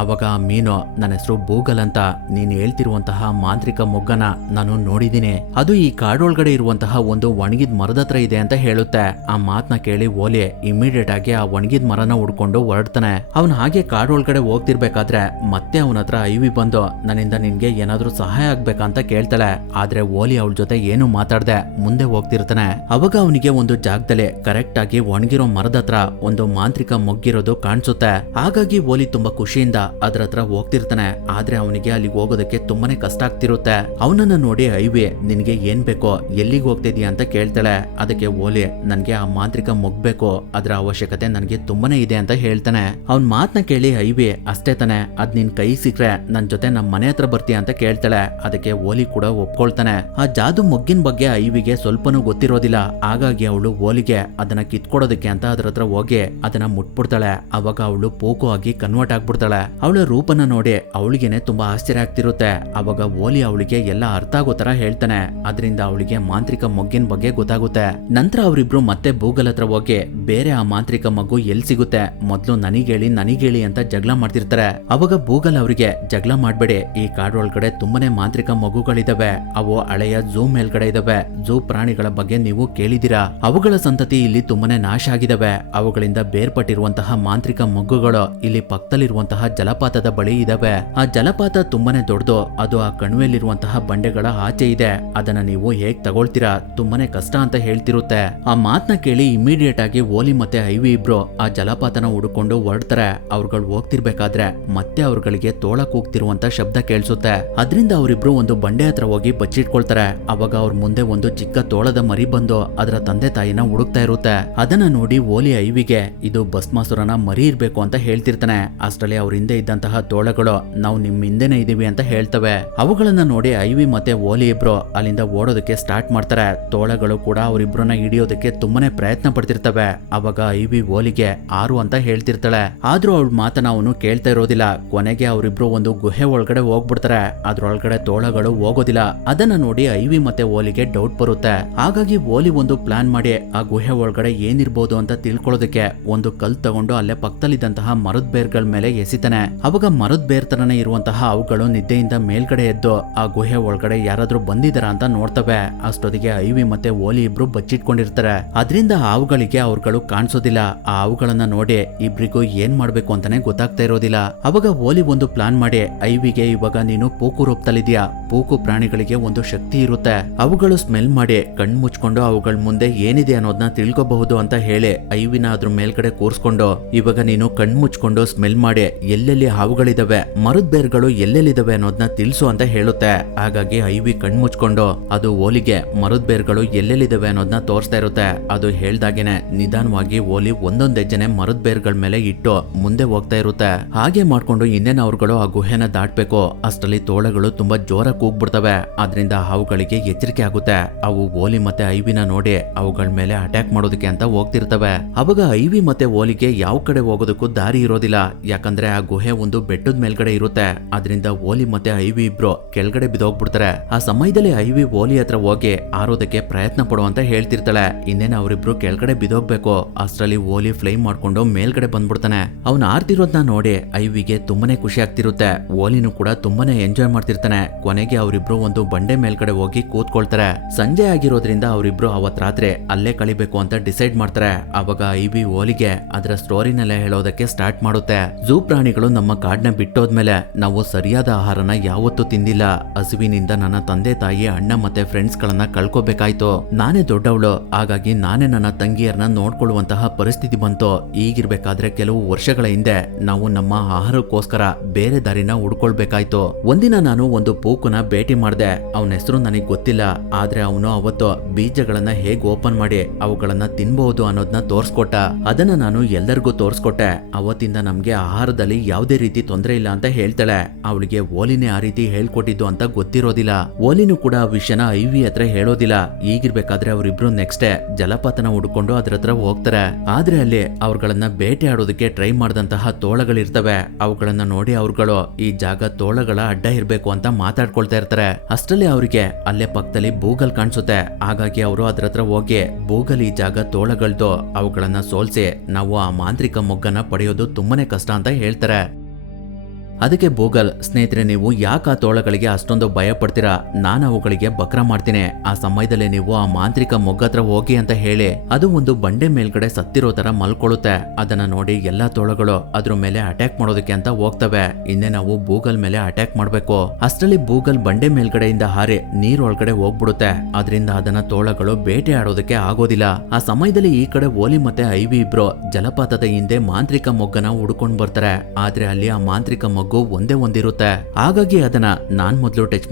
ಅವಾಗ ಆ ಮೀನು ನನ್ನ ಹೆಸರು ಬೂಗಲ್ ಅಂತ, ನೀನು ಹೇಳ್ತಿರುವಂತಹ ಮಾಂತ್ರಿಕ ಮೊಗ್ಗನ ನಾನು ನೋಡಿದ್ದೀನಿ, ಅದು ಈ ಕಾಡೊಳಗಡೆ ಇರುವಂತಹ ಒಂದು ಒಣಗಿದ ಮರದ ಹತ್ರ ಇದೆ ಅಂತ ಹೇಳುತ್ತೆ. ಆ ಮಾತನ್ನ ಕೇಳಿ ಓಲಿ ಇಮಿಡಿಯೇಟ್ ಆಗಿ ಆ ಒಣಗಿದ ಮರನ ಹುಡ್ಕೊಂಡು ಹೊರಡ್ತಾನೆ. ಅವನ್ ಹಾಗೆ ಕಾಡೊಳಗಡೆ ಹೋಗ್ತಿರ್ಬೇಕಾದ್ರೆ ಮತ್ತೆ ಅವನ ಹತ್ರ ಐವಿ ಬಂದು ನನ್ನಿಂದ ನಿನ್ಗೆ ಏನಾದ್ರೂ ಸಹಾಯ ಆಗ್ಬೇಕಂತ ಕೇಳ್ತಾಳೆ. ಆದ್ರೆ ಓಲಿ ಅವಳ ಜೊತೆ ಏನು ಮಾತಾಡ್ದೆ ಮುಂದೆ ಹೋಗ್ತಿರ್ತಾನೆ. ಅವಾಗ ಅವನಿಗೆ ಒಂದು ಜಾಗದಲ್ಲಿ ಕರೆಕ್ಟ್ ಆಗಿ ಒಣಗಿರೋ ಮರದ ಹತ್ರ ಒಂದು ಮಾಂತ್ರಿಕ ಮೊಗ್ಗಿರೋದು ಕಾಣಿಸುತ್ತೆ. ಹಾಗಾಗಿ ಓಲಿ ತುಂಬಾ ಖುಷಿಯಿಂದ ಅದ್ರ ಹತ್ರ ಹೋಗ್ತಿರ್ತಾನೆ. ಆದ್ರೆ ಅವನಿಗೆ ಅಲ್ಲಿಗೆ ಹೋಗೋದಕ್ಕೆ ತುಂಬಾನೇ ಕಷ್ಟ ಆಗ್ತಿರುತ್ತೆ. ಅವನನ್ನ ನೋಡಿ ಐವಿ ನಿನ್ಗೆ ಏನ್ ಬೇಕೋ ಎಲ್ಲಿಗೆ ಹೋಗ್ತಿದ್ಯಾ ಅಂತ ಕೇಳ್ತಾಳೆ. ಅದಕ್ಕೆ ಓಲಿ ನನ್ಗೆ ಆ ಮಾಂತ್ರಿಕ ಮೊಗ್ಬೇಕು, ಅದ್ರ ಅವಶ್ಯಕತೆ ನನ್ಗೆ ತುಂಬಾನೇ ಇದೆ ಅಂತ ಹೇಳ್ತಾನೆ. ಅವನ್ ಮಾತನ್ನ ಕೇಳಿ ಐವಿ ಅಷ್ಟೇ ತಾನೆ, ಅದ್ ನಿನ್ ಕೈ ಸಿಕ್ರೆ ನನ್ ಜೊತೆ ನಮ್ ಮನೆ ಹತ್ರ ಬರ್ತೀಯ ಅಂತ ಕೇಳ್ತಾಳೆ. ಅದಕ್ಕೆ ಓಲಿ ಕೂಡ ಒಪ್ಕೊಳ್ತಾನೆ. ಆ ಜಾದು ಮೊಗ್ಗಿನ ಬಗ್ಗೆ ಐವಿಗೆ ಸ್ವಲ್ಪನೂ ಗೊತ್ತಿರೋದಿಲ್ಲ. ಹಾಗಾಗಿ ಅವಳು ಓಲಿಗೆ ಅದನ್ನ ಕಿತ್ಕೊಡೋದಕ್ಕೆ ಅಂತ ಅದ್ರ ಹತ್ರ ಹೋಗಿ ಅದನ್ನ ಮುಟ್ಬಿಡ್ತಾಳೆ. ಅವಾಗ ಅವಳು ಪೋಕೋ ಆಗಿ ಕನ್ವರ್ಟ್ ಆಗ್ಬಿಡ್ತಾಳೆ. ಅವಳ ರೂಪನ ನೋಡಿ ಅವಳಿಗೆನೆ ತುಂಬಾ ಆಶ್ಚರ್ಯ ಆಗ್ತಿರುತ್ತೆ. ಅವಾಗ ಓಲಿ ಅವಳಿಗೆ ಎಲ್ಲ ಅರ್ಥ ಆಗೋ ತರ ಹೇಳ್ತಾನೆ. ಅದರಿಂದ ಅವಳಿಗೆ ಮಾಂತ್ರಿಕ ಮೊಗ್ಗಿನ ಬಗ್ಗೆ ಗೊತ್ತಾಗುತ್ತೆ. ನಂತರ ಅವರಿಬ್ರು ಮತ್ತೆ ಬೂಗಲ್ ಹತ್ರ ಹೋಗಿ ಬೇರೆ ಆ ಮಾಂತ್ರಿಕ ಮಗು ಎಲ್ಲಿ ಸಿಗುತ್ತೆ ಮೊದ್ಲು ನನಗೇಳಿ ಅಂತ ಜಗಳ ಮಾಡ್ತಿರ್ತಾರೆ. ಅವಾಗ ಬೂಗಲ್ ಅವರಿಗೆ ಜಗಳ ಮಾಡ್ಬೇಡಿ, ಈ ಕಾಡೊಳಗಡೆ ತುಂಬಾನೇ ಮಾಂತ್ರಿಕ ಮಗುಗಳಿದಾವೆ, ಅವು ಹಳೆಯ ಝೂ ಮೇಲ್ಗಡೆ ಇದಾವೆ. ಝೂ ಪ್ರಾಣಿಗಳ ಬಗ್ಗೆ ನೀವು ಕೇಳಿದಿರಾ, ಅವುಗಳ ಸಂತತಿ ಇಲ್ಲಿ ತುಂಬಾನೇ ನಾಶ ಆಗಿದಾವೆ. ಅವುಗಳಿಂದ ಬೇರ್ಪಟ್ಟಿರುವಂತಹ ಮಾಂತ್ರಿಕ ಮಗುಗಳು ಇಲ್ಲಿ ಪಕ್ಕದಲ್ಲಿರುವಂತಹ ಜಲಪಾತದ ಬಳಿ ಇದಾವೆ. ಆ ಜಲಪಾತ ತುಂಬಾನೇ ದೊಡ್ಡದು, ಅದು ಆ ಕಣಿವೆಯಲ್ಲಿರುವಂತಹ ಬಂಡೆಗಳ ಆಚೆ ಇದೆ. ಅದನ್ನ ನೀವು ಹೇಗ್ ತಗೊಳ್ತೀರಾ, ತುಂಬಾನೇ ಕಷ್ಟ ಅಂತ ಹೇಳ್ತಿರುತ್ತೆ. ಆ ಮಾತನ್ನ ಕೇಳಿ ಇಮಿಡಿಯೇಟ್ ಆಗಿ ಓಲಿ ಮತ್ತೆ ಐವಿ ಇಬ್ರು ಆ ಜಲಪಾತನ ಹುಡುಕೊಂಡು ಹೊರಡ್ತಾರೆ. ಅವ್ರುಗಳು ಹೋಗ್ತಿರ್ಬೇಕಾದ್ರೆ ಮತ್ತೆ ಅವ್ರಗಳಿಗೆ ತೋಳ ಕೂಗ್ತಿರುವಂತ ಶಬ್ದ ಕೇಳಿಸುತ್ತೆ. ಅದರಿಂದ ಅವರಿಬ್ರು ಒಂದು ಬಂಡೆ ಹತ್ರ ಹೋಗಿ ಬಚ್ಚಿಟ್ಕೊಳ್ತಾರೆ. ಅವಾಗ ಅವ್ರ ಮುಂದೆ ಒಂದು ಚಿಕ್ಕ ತೋಳದ ಮರಿ ಬಂದು ಅದರ ತಂದೆ ತಾಯಿನ ಹುಡುಕ್ತಾ ಇರುತ್ತೆ. ಅದನ್ನ ನೋಡಿ ಓಲಿ ಐವಿಗೆ ಇದು ಭಸ್ಮಾಸುರನ ಮರಿ ಇರ್ಬೇಕು ಅಂತ ಹೇಳ್ತಿರ್ತಾನೆ. ಅಷ್ಟರಲ್ಲಿ ಅವ್ರ ಹಿಂದೆ ಇದ್ದಂತಹ ತೋಳಗಳು ನಾವು ನಿಮ್ ಹಿಂದೆನೆ ಇದೀವಿ ಅಂತ ಹೇಳ್ತವೆ. ಅವುಗಳನ್ನ ನೋಡಿ ಐವಿ ಮತ್ತೆ ಓಲಿ ಇಬ್ರು ಅಲ್ಲಿಂದ ಓಡೋದಕ್ಕೆ ಸ್ಟಾರ್ಟ್ ಮಾಡ್ತಾರೆ. ತೋಳಗಳು ಕೂಡ ಅವರಿಬ್ರನ್ನ ಹಿಡಿಯೋದಕ್ಕೆ ತುಂಬಾನೇ ಪ್ರಯತ್ನ ಪಡ್ತಿರ್ತವೆ. ಅವಾಗ ಐವಿ ಓಲಿಗೆ ಆರು ಅಂತ ಹೇಳ್ತಿರ್ತಾಳೆ. ಆದ್ರೂ ಅವಳ ಮಾತನ್ನ ಅವನು ಕೇಳ್ತಾ ಇರೋದಿಲ್ಲ. ಕೊನೆಗೆ ಅವರಿಬ್ರು ಒಂದು ಗುಹೆ ಒಳಗಡೆ ಹೋಗ್ಬಿಡ್ತಾರೆ. ಅದ್ರೊಳಗಡೆ ತೋಳಗಳು ಹೋಗೋದಿಲ್ಲ. ಅದನ್ನ ನೋಡಿ ಐವಿ ಮತ್ತೆ ಓಲಿಗೆ ಡೌಟ್ ಬರುತ್ತೆ. ಹಾಗಾಗಿ ಓಲಿ ಒಂದು ಪ್ಲಾನ್ ಮಾಡಿ ಆ ಗುಹೆ ಒಳಗಡೆ ಏನಿರ್ಬೋದು ಅಂತ ತಿಳ್ಕೊಳ್ಳೋದಕ್ಕೆ ಒಂದು ಕಲ್ ತಗೊಂಡು ಅಲ್ಲೇ ಪಕ್ಕದಲ್ಲಿದ್ದಂತಹ ಮರದ ಬೇರ್ಗಳ ಮೇಲೆ ಎಸಿತಾನೆ. ಅವಾಗ ಮರದ ಬೇರ್ ತರನೇ ಇರುವಂತಹ ಅವುಗಳು ನಿದ್ದೆಯಿಂದ ಮೇಲ್ಗಡೆ ಎದ್ದು ಆ ಗುಹೆ ಒಳಗಡೆ ಯಾರಾದ್ರೂ ಬಂದಿದಾರ ಅಂತ ನೋಡ್ತವೆ. ಅಷ್ಟೊತ್ತಿಗೆ ಐವಿ ಮತ್ತೆ ಓಲಿ ಇಬ್ರು ಬಚ್ಚಿಟ್ಕೊಂಡಿರ್ತಾರೆ. ಅದರಿಂದ ಅವುಗಳಿಗೆ ಅವ್ರುಗಳು ಕಾಣಿಸೋದಿಲ್ಲ. ಆ ಅವುಗಳನ್ನ ನೋಡಿ ಇಬ್ರಿಗೂ ಏನ್ ಮಾಡ್ಬೇಕು ಅಂತಾನೆ ಗೊತ್ತಾಗ್ತಾ ಇರೋದಿಲ್ಲ. ಅವಾಗ ಓಲಿ ಒಂದು ಪ್ಲಾನ್ ಮಾಡಿ ಐವಿಗೆ ಇವಾಗ ನೀನು ಪೂಕು ರೂಪದಲ್ಲಿದ್ಯಾ, ಪೂಕು ಪ್ರಾಣಿಗಳಿಗೆ ಒಂದು ಶಕ್ತಿ ಇರುತ್ತೆ, ಅವುಗಳು ಸ್ಮೆಲ್ ಮಾಡಿ ಕಣ್ ಮುಚ್ಕೊಂಡು ಅವುಗಳ ಮುಂದೆ ಏನಿದೆ ಅನ್ನೋದನ್ನ ತಿಳ್ಕೋಬಹುದು ಅಂತ ಹೇಳಿ ಐವಿನ ಅದ್ರ ಮೇಲ್ಗಡೆ ಕೂರ್ಸ್ಕೊಂಡು ಇವಾಗ ನೀನು ಕಣ್ ಮುಚ್ಕೊಂಡು ಸ್ಮೆಲ್ ಮಾಡಿ ಎಲ್ಲೆಲ್ಲಿ ಹಾವುಗಳಿದಾವೆ, ಮರದ ಬೇರ್ಗಳು ಎಲ್ಲೆಲ್ಲಿದಾವೆ ಅನ್ನೋದನ್ನ ತಿಳಿಸು ಅಂತ ಹೇಳುತ್ತೆ. ಹಾಗಾಗಿ ಐವಿ ಕಣ್ ಮುಚ್ಕೊಂಡು ಅದು ಓಲಿಗೆ ಮರದ ಬೇರ್ಗಳು ಎಲ್ಲೆಲ್ಲಿದಾವೆ ಅನ್ನೋದನ್ನ ತೋರಿಸ್ತಾ ಇರುತ್ತೆ. ಅದು ಹೇಳ್ದಾಗೇನೆ ನಿಧಾನವಾಗಿ ಓಲಿ ಒಂದೊಂದ್ ಹೆಜ್ಜೆನೆ ಮರದ ಬೇರ್ಗಳ ಮೇಲೆ ಇಟ್ಟು ಮುಂದೆ ಹೋಗ್ತಾ ಇರುತ್ತೆ. ಹಾಗೆ ಮಾಡ್ಕೊಂಡು ಇನ್ನೇನು ಅವ್ರುಗಳು ಆ ಗುಹೆನ ದಾಟ್ಬೇಕು. ಅಷ್ಟರಲ್ಲಿ ತೋಳಗಳು ತುಂಬಾ ಜೋರಾಗಿ ಕೂಗ್ಬಿಡ್ತವೆ. ಅದರಿಂದ ಹಾವುಗಳಿಗೆ ಎಚ್ಚರಿಕೆ ಆಗುತ್ತೆ. ಅವು ಓಲಿ ಮತ್ತೆ ಐವಿನ ನೋಡಿ ಅವುಗಳ ಮೇಲೆ ಅಟ್ಯಾಕ್ ಮಾಡೋದಕ್ಕೆ ಅಂತ ಹೋಗ್ತಿರ್ತವೆ. ಅವಾಗ ಐವಿ ಮತ್ತೆ ಓಲಿಗೆ ಯಾವ ಕಡೆ ಹೋಗೋದಕ್ಕೂ ದಾರಿ ಇರೋದಿಲ್ಲ. ಯಾಕಂದ್ರೆ ಆ ಗುಹೆ ಒಂದು ಬೆಟ್ಟದ ಮೇಲ್ಗಡೆ ಇರುತ್ತೆ. ಅದರಿಂದ ಓಲಿ ಮತ್ತೆ ಐವಿ ಇಬ್ರು ಕೆಳಗಡೆ ಬಿದ್ದೋಗ್ಬಿಡ್ತಾರೆ. ಆ ಸಮಯದಲ್ಲಿ ಐವಿ ಓಲಿ ಹತ್ರ ಹೋಗಿ ಆರೋದಕ್ಕೆ ಪ್ರಯತ್ನ ಪಡುವಂತ ಹೇಳ್ತಿರ್ತಾಳೆ. ಇನ್ನೇನು ಅವರಿಬ್ರು ಕೆಳಗಡೆ ಬಿದ್ದೋಗ್ಬೇಕು. ಅಷ್ಟರಲ್ಲಿ ಓಲಿ ಫ್ಲೈ ಮಾಡ್ಕೊಂಡು ಮೇಲ್ಗಡೆ ಬಂದ್ಬಿಡ್ತಾನೆ. ಅವ್ನು ಆರ್ತಿರೋದ್ನ ನೋಡಿ ಐವಿಗೆ ತುಂಬಾನೇ ಖುಷಿ ಆಗ್ತಿರುತ್ತೆ. ಓಲಿನೂ ಕೂಡ ತುಂಬಾನೇ ಎಂಜಾಯ್ ಮಾಡ್ತಿರ್ತಾನೆ. ಕೊನೆಗೆ ಅವರಿಬ್ರು ಒಂದು ಬಂಡೆ ಮೇಲ್ಗಡೆ ಹೋಗಿ ಕೂತ್ಕೊಳ್ತಾರೆ. ಸಂಜೆ ಆಗಿರೋದ್ರಿಂದ ಅವರಿಬ್ರು ಅವತ್ ರಾತ್ರಿ ಅಲ್ಲೇ ಕಳಿಬೇಕು ಅಂತ ಡಿಸೈಡ್ ಮಾಡ್ತಾರೆ. ಅವಾಗ ಐವಿ ಓಲಿಗೆ ಅದರ ಸ್ಟೋರಿನೆಲ್ಲ ಹೇಳೋದಕ್ಕೆ ಸ್ಟಾರ್ಟ್ ಮಾಡುತ್ತೆ. ಝೂ ಪ್ರಾಣಿಗಳು ತೋಳಗಳು ನಮ್ಮ ಕಾಡ್ನ ಬಿಟ್ಟೋದ್ಮೇಲೆ ನಾವು ಸರಿಯಾದ ಆಹಾರನ ಯಾವತ್ತೂ ತಿಂದಿಲ್ಲ. ಹಸುವಿನಿಂದ ನನ್ನ ತಂದೆ ತಾಯಿ ಅಣ್ಣ ಮತ್ತೆ ಫ್ರೆಂಡ್ಸ್ ಗಳನ್ನ ಕಳ್ಕೋಬೇಕಾಯ್ತು. ನಾನೇ ದೊಡ್ಡವಳು, ಹಾಗಾಗಿ ನಾನೇ ನನ್ನ ತಂಗಿಯರನ್ನ ನೋಡ್ಕೊಳ್ಳುವಂತಹ ಪರಿಸ್ಥಿತಿ ಬಂತು. ಈಗಿರ್ಬೇಕಾದ್ರೆ ಕೆಲವು ವರ್ಷಗಳ ಹಿಂದೆ ನಾವು ನಮ್ಮ ಆಹಾರಕ್ಕೋಸ್ಕರ ಬೇರೆ ದಾರಿನ ಹುಡ್ಕೊಳ್ಬೇಕಾಯ್ತು. ಒಂದಿನ ನಾನು ಒಂದು ಪೂಕುನ ಭೇಟಿ ಮಾಡ್ದೆ. ಅವನ ಹೆಸರು ನನಗೆ ಗೊತ್ತಿಲ್ಲ, ಆದ್ರೆ ಅವನು ಅವತ್ತು ಬೀಜಗಳನ್ನ ಹೇಗ್ ಓಪನ್ ಮಾಡಿ ಅವುಗಳನ್ನ ತಿನ್ಬಹುದು ಅನ್ನೋದನ್ನ ತೋರ್ಸ್ಕೊಟ್ಟ. ಅದನ್ನ ನಾನು ಎಲ್ಲರಿಗೂ ತೋರ್ಸ್ಕೊಟ್ಟೆ. ಅವತ್ತಿಂದ ನಮ್ಗೆ ಆಹಾರದಲ್ಲಿ ಯಾವುದೇ ರೀತಿ ತೊಂದರೆ ಇಲ್ಲ ಅಂತ ಹೇಳ್ತಾಳೆ. ಅವಳಿಗೆ ಓಲಿನೇ ಆ ರೀತಿ ಹೇಳ್ಕೊಟ್ಟಿದ್ದು ಅಂತ ಗೊತ್ತಿರೋದಿಲ್ಲ. ಓಲಿನೂ ಕೂಡ ಆ ವಿಷಯನ ಐವಿ ಹತ್ರ ಹೇಳೋದಿಲ್ಲ. ಈಗಿರ್ಬೇಕಾದ್ರೆ ಅವರಿಬ್ರು ನೆಕ್ಸ್ಟ್ ಜಲಪಾತನ ಹುಡ್ಕೊಂಡು ಅದ್ರ ಹತ್ರ ಹೋಗ್ತಾರೆ. ಆದ್ರೆ ಅಲ್ಲಿ ಅವ್ರಗಳನ್ನ ಬೇಟೆ ಆಡೋದಕ್ಕೆ ಟ್ರೈ ಮಾಡಿದಂತಹ ತೋಳಗಳಿರ್ತವೆ. ಅವುಗಳನ್ನ ನೋಡಿ ಅವ್ರುಗಳು ಈ ಜಾಗ ತೋಳಗಳ ಅಡ್ಡ ಇರ್ಬೇಕು ಅಂತ ಮಾತಾಡ್ಕೊಳ್ತಾ ಇರ್ತಾರೆ. ಅಷ್ಟರಲ್ಲಿ ಅವರಿಗೆ ಅಲ್ಲೇ ಪಕ್ಕದಲ್ಲಿ ಬೂಗಲ್ ಕಾಣಿಸುತ್ತೆ. ಹಾಗಾಗಿ ಅವರು ಅದ್ರ ಹತ್ರ ಹೋಗಿ ಬೂಗಲ್ ಈ ಜಾಗ ತೋಳಗಳ್ದು, ಅವುಗಳನ್ನ ಸೋಲ್ಸಿ ನಾವು ಆ ಮಾಂತ್ರಿಕ ಮೊಗ್ಗನ ಪಡೆಯೋದು ತುಂಬಾನೇ ಕಷ್ಟ ಅಂತ ಹೇಳ್ತಾರೆ. ಅದಕ್ಕೆ ಬೂಗಲ್, ಸ್ನೇಹಿತರೆ ನೀವು ಯಾಕೆ ಆ ತೋಳಗಳಿಗೆ ಅಷ್ಟೊಂದು ಭಯ ಪಡ್ತೀರಾ? ನಾನು ಅವುಗಳಿಗೆ ಬಕ್ರ ಮಾಡ್ತೀನಿ. ಆ ಸಮಯದಲ್ಲಿ ನೀವು ಆ ಮಾಂತ್ರಿಕ ಮೊಗ್ಗತ್ರ ಹೋಗಿ ಅಂತ ಹೇಳಿ ಅದು ಒಂದು ಬಂಡೆ ಮೇಲ್ಗಡೆ ಸತ್ತಿರೋ ತರ ಮಲ್ಕೊಳ್ಳುತ್ತೆ. ಅದನ್ನ ನೋಡಿ ಎಲ್ಲಾ ತೋಳಗಳು ಅದ್ರ ಮೇಲೆ ಅಟ್ಯಾಕ್ ಮಾಡೋದಕ್ಕೆ ಅಂತ ಹೋಗ್ತವೆ. ಇನ್ನೇ ನಾವು ಬೂಗಲ್ ಮೇಲೆ ಅಟ್ಯಾಕ್ ಮಾಡ್ಬೇಕು. ಅಷ್ಟರಲ್ಲಿ ಬೂಗಲ್ ಬಂಡೆ ಮೇಲ್ಗಡೆಯಿಂದ ಹಾರಿ ನೀರೊಳಗಡೆ ಹೋಗ್ಬಿಡುತ್ತೆ. ಅದರಿಂದ ಅದನ್ನ ತೋಳಗಳು ಬೇಟೆ ಆಡೋದಕ್ಕೆ ಆಗೋದಿಲ್ಲ. ಆ ಸಮಯದಲ್ಲಿ ಈ ಕಡೆ ಓಲಿ ಮತ್ತೆ ಐವಿ ಇಬ್ರು ಜಲಪಾತದ ಹಿಂದೆ ಮಾಂತ್ರಿಕ ಮೊಗ್ಗನ ಹುಡ್ಕೊಂಡ್ ಬರ್ತಾರೆ. ಆದ್ರೆ ಅಲ್ಲಿ ಆ ಮಾಂತ್ರಿಕ ಮೊಗ್ಗು ಒಂದೇ ಒಂದಿರುತ್ತೆ. ಹಾಗಾಗಿ ಅದನ್ನ ನಾನ್ ಮೊದ್ಲು ಟಚ್